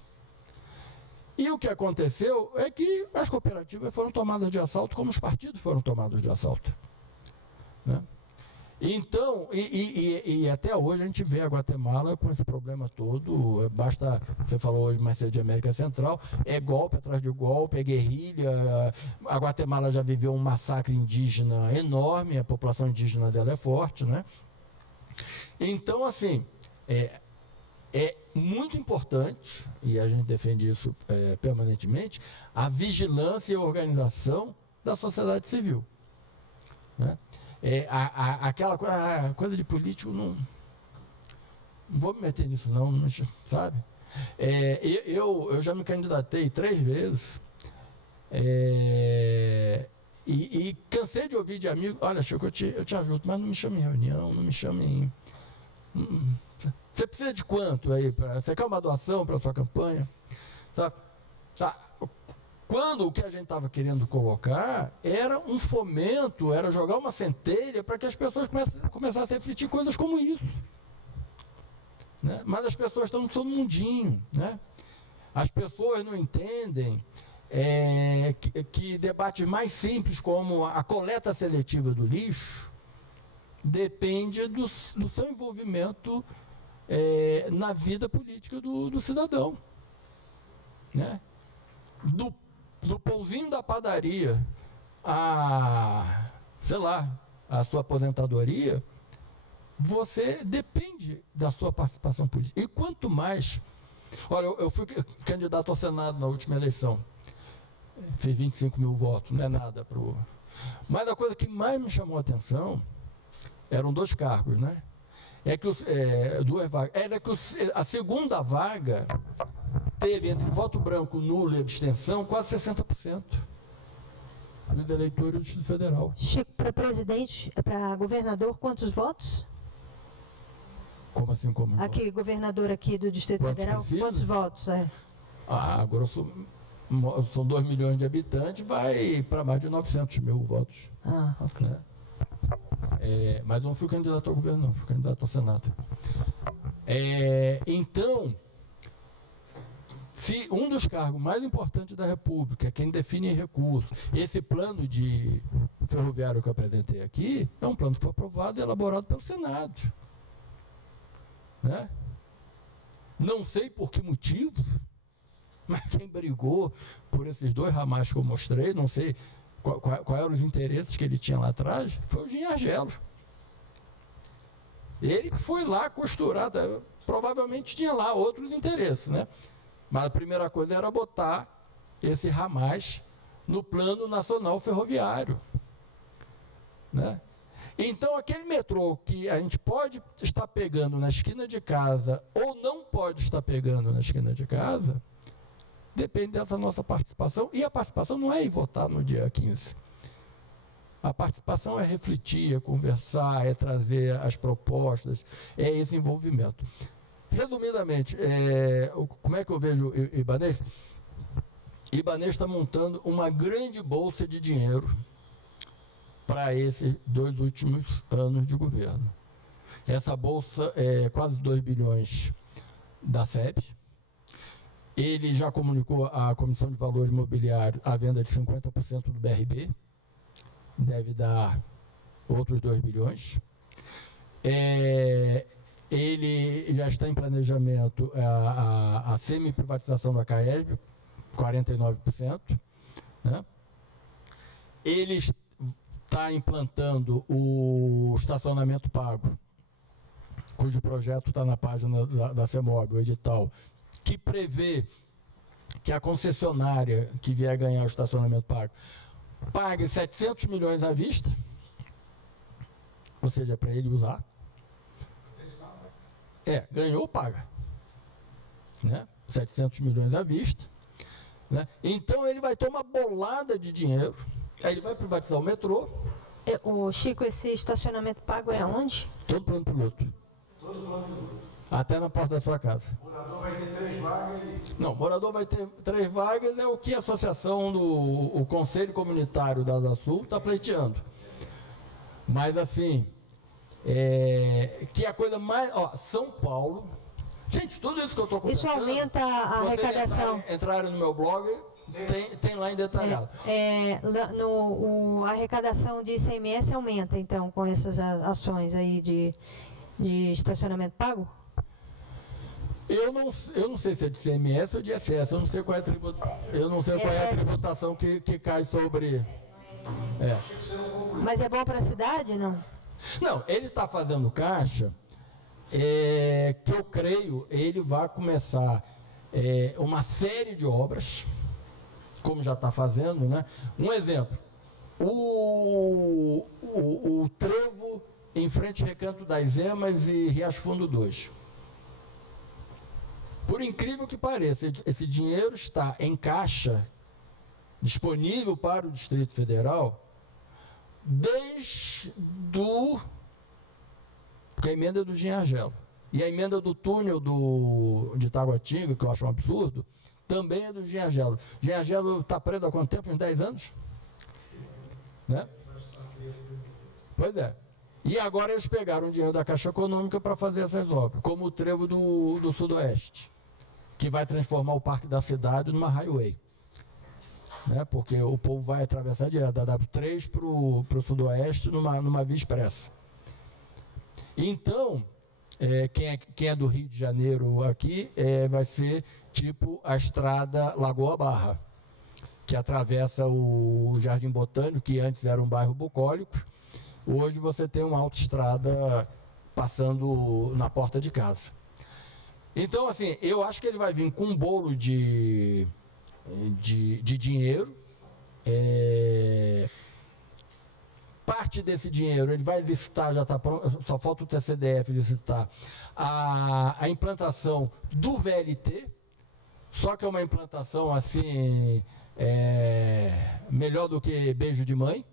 E o que aconteceu é que as cooperativas foram tomadas de assalto como os partidos foram tomados de assalto, né? Então, e até hoje a gente vê a Guatemala com esse problema todo. Basta, você falou hoje mais cedo de América Central, é golpe atrás de golpe, é guerrilha. A Guatemala já viveu um massacre indígena enorme, a população indígena dela é forte, né? Então, assim, é muito importante, e a gente defende isso permanentemente, a vigilância e a organização da sociedade civil, né? Aquela coisa de político, não vou me meter nisso não, sabe? Eu já me candidatei 3 vezes, e cansei de ouvir de amigos, olha, Chico, eu te ajudo, mas não me chame em reunião, não me chame em... Você precisa de quanto aí? Você quer uma doação para a sua campanha? Sabe? Quando o que a gente estava querendo colocar era um fomento, era jogar uma centelha para que as pessoas começassem a refletir coisas como isso, né? Mas as pessoas estão no seu mundinho, né? As pessoas não entendem que debates mais simples como a coleta seletiva do lixo depende do seu envolvimento na vida política do cidadão, né? Do pãozinho da padaria sei lá, a sua aposentadoria, você depende da sua participação política. E quanto mais... Olha, eu fui candidato ao Senado na última eleição. Fiz 25 mil votos, não é nada. Mas a coisa que mais me chamou a atenção eram 2 cargos, né? Duas vagas. Era que a segunda vaga teve, entre voto branco, nulo e abstenção, quase 60% dos eleitores do Distrito Federal. Chico, para presidente, para governador, quantos votos? Como assim? Como? Aqui, governador aqui do Distrito Federal, precisa? quantos votos? Agora são 2 milhões de habitantes, vai para mais de 900 mil votos. Ok. Né? Mas não fui candidato ao governo, não, fui candidato ao Senado. Então, se um dos cargos mais importantes da República, quem define recursos, esse plano de ferroviário que eu apresentei aqui, é um plano que foi aprovado e elaborado pelo Senado. Né? Não sei por que motivo, mas quem brigou por esses 2 ramais que eu mostrei, não sei qual eram os interesses que ele tinha lá atrás, foi o Ginhargelo. Ele que foi lá costurar, provavelmente tinha lá outros interesses, né? Mas a primeira coisa era botar esse ramais no Plano Nacional Ferroviário, né? Então, aquele metrô que a gente pode estar pegando na esquina de casa ou não pode estar pegando na esquina de casa, depende dessa nossa participação. E a participação não é ir votar no dia 15. A participação é refletir, é conversar, é trazer as propostas, é esse envolvimento. Resumidamente, como é que eu vejo o Ibanez? Ibanez está montando uma grande bolsa de dinheiro para esses 2 últimos anos de governo. Essa bolsa é quase 2 bilhões da SEB. Ele já comunicou à Comissão de Valores Imobiliários a venda de 50% do BRB, deve dar outros 2 bilhões. Ele já está em planejamento a semi-privatização da CAESB, 49%. Né? Ele está implantando o estacionamento pago, cujo projeto está na página da CEMOB, o edital, que prevê que a concessionária que vier ganhar o estacionamento pago pague 700 milhões à vista, ou seja, para ele usar. Ganhou, paga. Né? 700 milhões à vista. Né? Então, ele vai ter uma bolada de dinheiro. Aí ele vai privatizar o metrô. Chico, esse estacionamento pago é onde? Todo plano piloto. Até na porta da sua casa. O morador vai ter 3 vagas. Não, morador vai ter 3 vagas, é o que a associação o Conselho Comunitário da Asa Sul está pleiteando. Mas assim, que a coisa mais... São Paulo... Gente, tudo isso que eu estou contando... Isso aumenta a arrecadação. Entrarem no meu blog, tem lá em detalhado. A arrecadação de ICMS aumenta, então, com essas ações aí de estacionamento pago? Eu não sei se é de ICMS ou de ISS, eu não sei qual é a tributação que cai sobre... Mas é bom para a cidade, não? Não, ele está fazendo caixa, que eu creio, ele vai começar uma série de obras, como já está fazendo, né? Um exemplo, o trevo em frente ao Recanto das Emas e Riacho Fundo 2. Por incrível que pareça, esse dinheiro está em caixa, disponível para o Distrito Federal, desde a emenda do Ginhargelo. E a emenda do túnel de Taguatinga, que eu acho um absurdo, também é do Ginhargelo. Ginhargelo está preso há quanto tempo? Uns 10 anos? Né? Pois é. E agora eles pegaram o dinheiro da Caixa Econômica para fazer essas obras, como o trevo do Sudoeste, que vai transformar o Parque da Cidade numa highway. Né? Porque o povo vai atravessar direto da W3 para o Sudoeste numa via expressa. Então, quem é do Rio de Janeiro aqui, vai ser tipo a estrada Lagoa Barra, que atravessa o Jardim Botânico, que antes era um bairro bucólico, hoje você tem uma autoestrada passando na porta de casa. Então, assim, eu acho que ele vai vir com um bolo de dinheiro. Parte desse dinheiro ele vai licitar, já está pronto, só falta o TCDF licitar a implantação do VLT, só que é uma implantação assim, melhor do que beijo de mãe,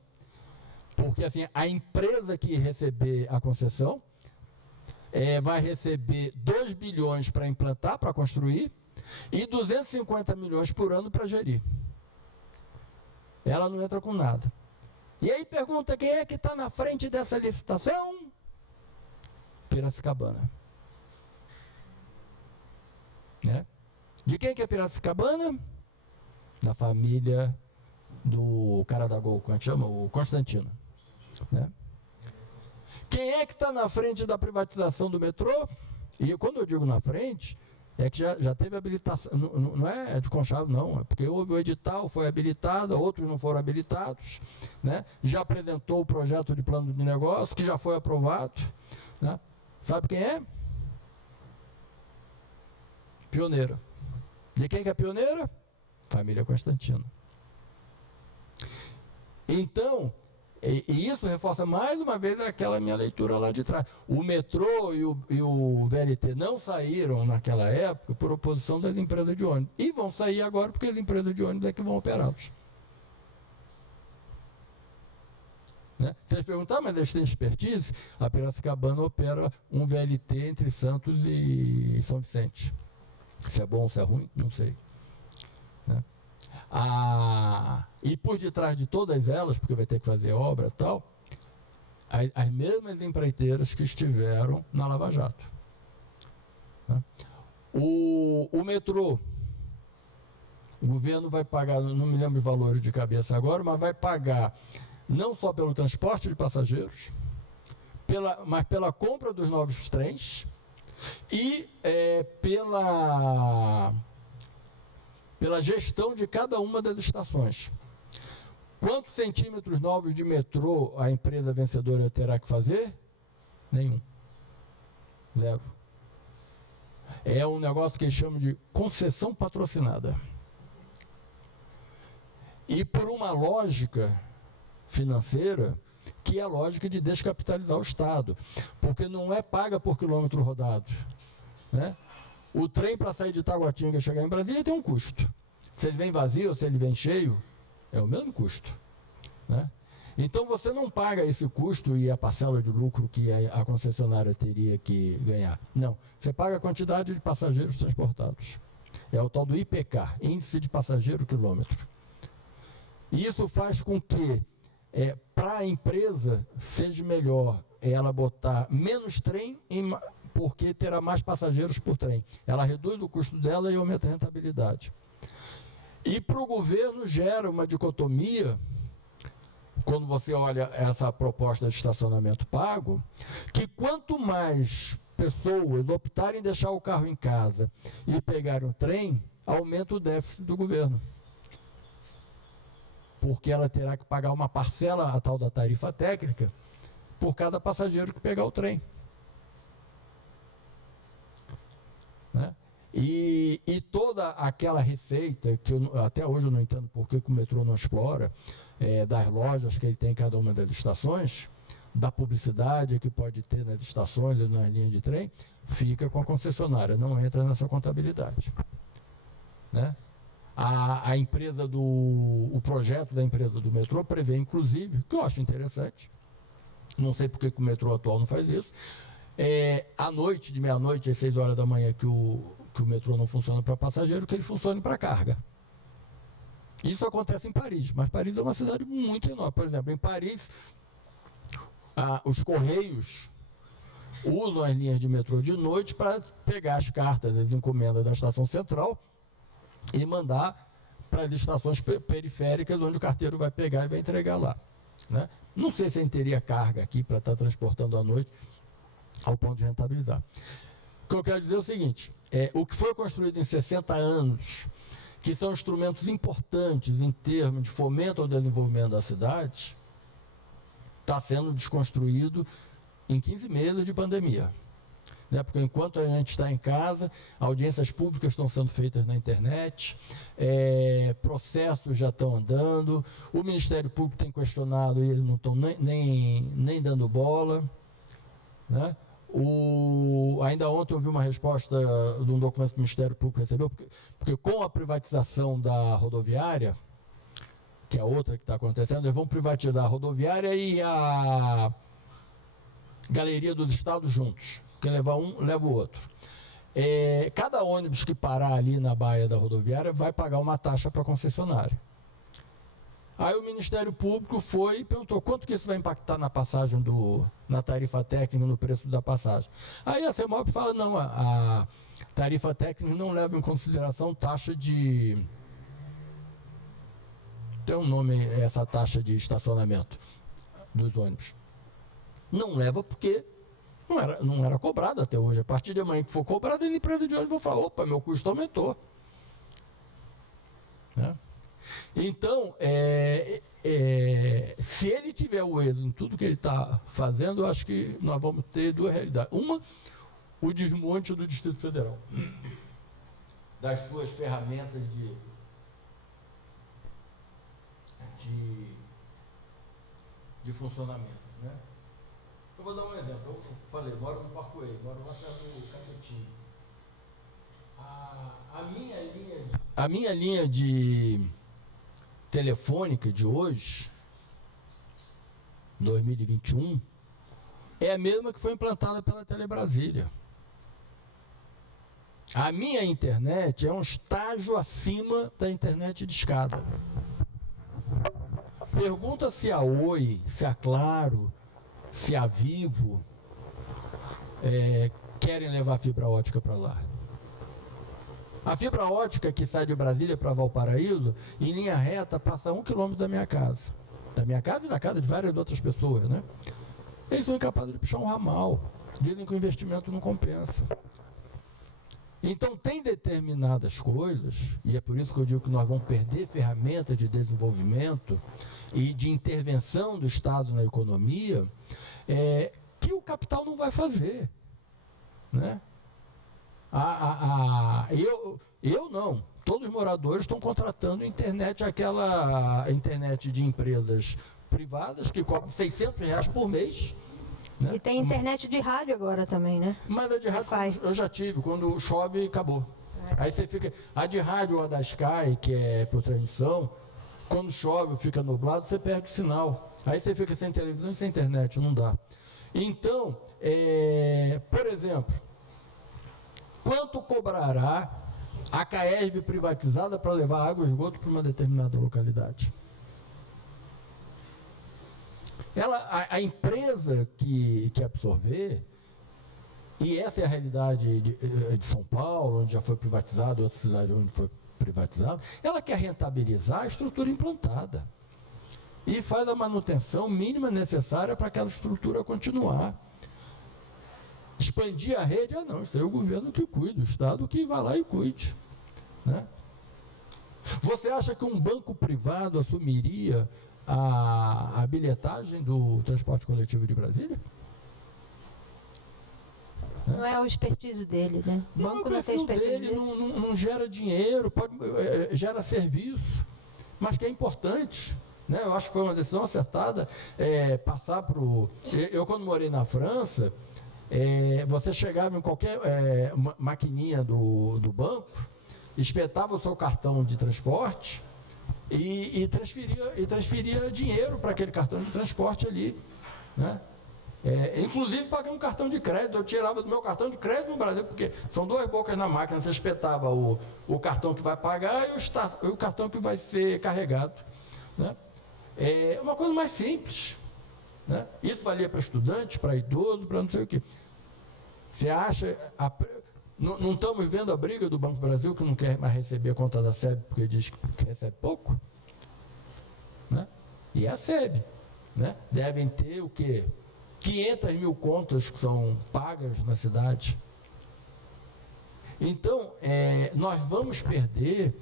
porque assim, a empresa que receber a concessão vai receber 2 bilhões para implantar, para construir, e 250 milhões por ano para gerir. Ela não entra com nada. E aí pergunta, quem é que está na frente dessa licitação? Piracicabana. Né? De quem que é Piracicabana? Da família do cara da Gol, como é que chama? O Constantino. Né? Quem é que está na frente da privatização do metrô? E quando eu digo na frente, é que já teve habilitação, não é de conchavo não, é porque houve o edital, foi habilitado, outros não foram habilitados, né? Já apresentou o projeto de plano de negócio, que já foi aprovado, né? Sabe quem é? Pioneira. De quem que é Pioneira? Família Constantino. Então, e isso reforça mais uma vez aquela minha leitura lá de trás. O metrô e o VLT não saíram naquela época por oposição das empresas de ônibus. E vão sair agora porque as empresas de ônibus é que vão operá-los. Né? Vocês perguntam, mas eles têm expertise? A Piracicabana opera um VLT entre Santos e São Vicente. Se é bom ou se é ruim, não sei. Né? E por detrás de todas elas, porque vai ter que fazer obra e tal, as mesmas empreiteiras que estiveram na Lava Jato. Né? O metrô, o governo vai pagar, não me lembro os valores de cabeça agora, mas vai pagar não só pelo transporte de passageiros, mas pela compra dos novos trens e pela gestão de cada uma das estações. Quantos centímetros novos de metrô a empresa vencedora terá que fazer? Nenhum. 0. É um negócio que eles chamam de concessão patrocinada. E por uma lógica financeira, que é a lógica de descapitalizar o Estado. Porque não é paga por quilômetro rodado. Né? O trem para sair de Taguatinga e chegar em Brasília tem um custo. Se ele vem vazio ou se ele vem cheio, é o mesmo custo. Né? Então você não paga esse custo e a parcela de lucro que a concessionária teria que ganhar. Não, você paga a quantidade de passageiros transportados. É o tal do IPK, Índice de Passageiro Quilômetro. E isso faz com que, para a empresa, seja melhor ela botar menos trem porque terá mais passageiros por trem. Ela reduz o custo dela e aumenta a rentabilidade. E para o governo gera uma dicotomia, quando você olha essa proposta de estacionamento pago, que quanto mais pessoas optarem em deixar o carro em casa e pegarem o trem, aumenta o déficit do governo. Porque ela terá que pagar uma parcela, a tal da tarifa técnica, por cada passageiro que pegar o trem. Né? E toda aquela receita, que até hoje eu não entendo por que o metrô não explora, das lojas que ele tem em cada uma das estações, da publicidade que pode ter nas estações e nas linhas de trem, fica com a concessionária, não entra nessa contabilidade. Né? A empresa o projeto da empresa do metrô prevê, inclusive, que eu acho interessante, não sei por que o metrô atual não faz isso, à noite, de meia-noite às 6 horas da manhã, que o metrô não funciona para passageiro, que ele funcione para carga. Isso acontece em Paris, mas Paris é uma cidade muito enorme. Por exemplo, em Paris, os Correios usam as linhas de metrô de noite para pegar as cartas, as encomendas da estação central e mandar para as estações periféricas, onde o carteiro vai pegar e vai entregar lá. Né? Não sei se ele teria carga aqui para estar transportando à noite ao ponto de rentabilizar. O que eu quero dizer é o seguinte, o que foi construído em 60 anos, que são instrumentos importantes em termos de fomento ao desenvolvimento da cidade, está sendo desconstruído em 15 meses de pandemia. Né? Porque enquanto a gente está em casa, audiências públicas estão sendo feitas na internet, processos já estão andando, o Ministério Público tem questionado e eles não estão nem dando bola. Né? Ainda ontem eu vi uma resposta de um documento que o Ministério Público recebeu, porque com a privatização da rodoviária, que é outra que está acontecendo, eles vão privatizar a rodoviária e a Galeria dos Estados juntos. Quem levar um, leva o outro. Cada ônibus que parar ali na baia da rodoviária vai pagar uma taxa para a concessionária. Aí o Ministério Público foi e perguntou quanto que isso vai impactar na passagem, na tarifa técnica, no preço da passagem. Aí a CEMOB fala, não, a tarifa técnica não leva em consideração taxa de... Tem um nome essa taxa de estacionamento dos ônibus. Não leva porque não era cobrado até hoje. A partir de amanhã que for cobrado, a empresa de ônibus vai falar, opa, meu custo aumentou. Né? Então, se ele tiver o êxito em tudo que ele está fazendo, eu acho que nós vamos ter duas realidades. Uma, o desmonte do Distrito Federal, das suas ferramentas de funcionamento. Né? Eu vou dar um exemplo. Eu falei, moro no Parkway, moro lá atrás do Capetinho. A minha linha de telefônica de hoje, 2021, é a mesma que foi implantada pela Telebrasília. A minha internet é um estágio acima da internet de escada. Pergunta se a Oi, se a Claro, se a Vivo querem levar fibra ótica para lá. A fibra ótica que sai de Brasília para Valparaíso, em linha reta, passa 1 quilômetro da minha casa. Da minha casa e da casa de várias outras pessoas, né? Eles são incapazes de puxar um ramal. Dizem que o investimento não compensa. Então, tem determinadas coisas, e é por isso que eu digo que nós vamos perder ferramentas de desenvolvimento e de intervenção do Estado na economia, que o capital não vai fazer. Né? Eu não. Todos os moradores estão contratando internet, aquela internet de empresas privadas que cobram R$600 por mês. Né? E tem internet de rádio agora também, né? Mas a de rádio eu já tive, quando chove, acabou. Aí você fica... A de rádio ou a da Sky, que é por transmissão, quando chove, fica nublado, você perde o sinal. Aí você fica sem televisão e sem internet, não dá. Então, por exemplo, quanto cobrará a CAESB privatizada para levar água e esgoto para uma determinada localidade? A empresa que absorver, e essa é a realidade de São Paulo, onde já foi privatizado, outras cidades onde foi privatizado, ela quer rentabilizar a estrutura implantada e faz a manutenção mínima necessária para aquela estrutura continuar. Expandir a rede, não, isso é o governo que cuida, o Estado que vai lá e cuide. Né? Você acha que um banco privado assumiria a bilhetagem do transporte coletivo de Brasília? Não é o expertise dele, né? O banco não tem expertise dele, não gera dinheiro, gera serviço, mas que é importante. Né? Eu acho que foi uma decisão acertada passar para o... Eu, quando morei na França, você chegava em qualquer maquininha do banco, espetava o seu cartão de transporte e transferia dinheiro para aquele cartão de transporte ali. Né? Inclusive pagando um cartão de crédito. Eu tirava do meu cartão de crédito no Brasil, porque são 2 bocas na máquina, você espetava o cartão que vai pagar e o cartão que vai ser carregado. Né? É uma coisa mais simples. Né? Isso valia para estudante, para idoso, para não sei o quê. Você acha... Não estamos vendo a briga do Banco do Brasil, que não quer mais receber a conta da SEB, porque diz que recebe pouco? Né? E a SEB. Né? Devem ter o quê? 500 mil contas que são pagas na cidade. Então, nós vamos perder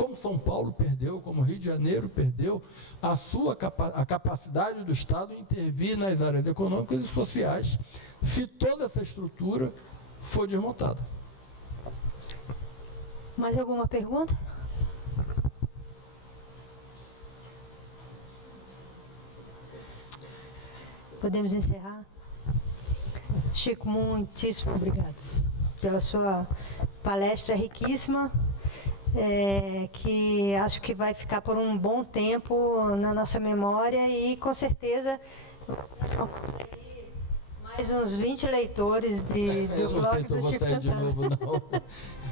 como São Paulo perdeu, como Rio de Janeiro perdeu, a capacidade do Estado em intervir nas áreas econômicas e sociais, se toda essa estrutura for desmontada. Mais alguma pergunta? Podemos encerrar? Chico, muitíssimo obrigado pela sua palestra riquíssima, que acho que vai ficar por um bom tempo na nossa memória e, com certeza, mais uns 20 leitores do Eu não sei blog se eu do vou Chico sair de Santana. novo, não.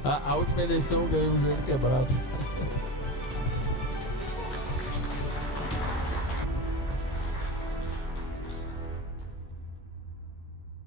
A última eleição eu ganhei um joelho quebrado.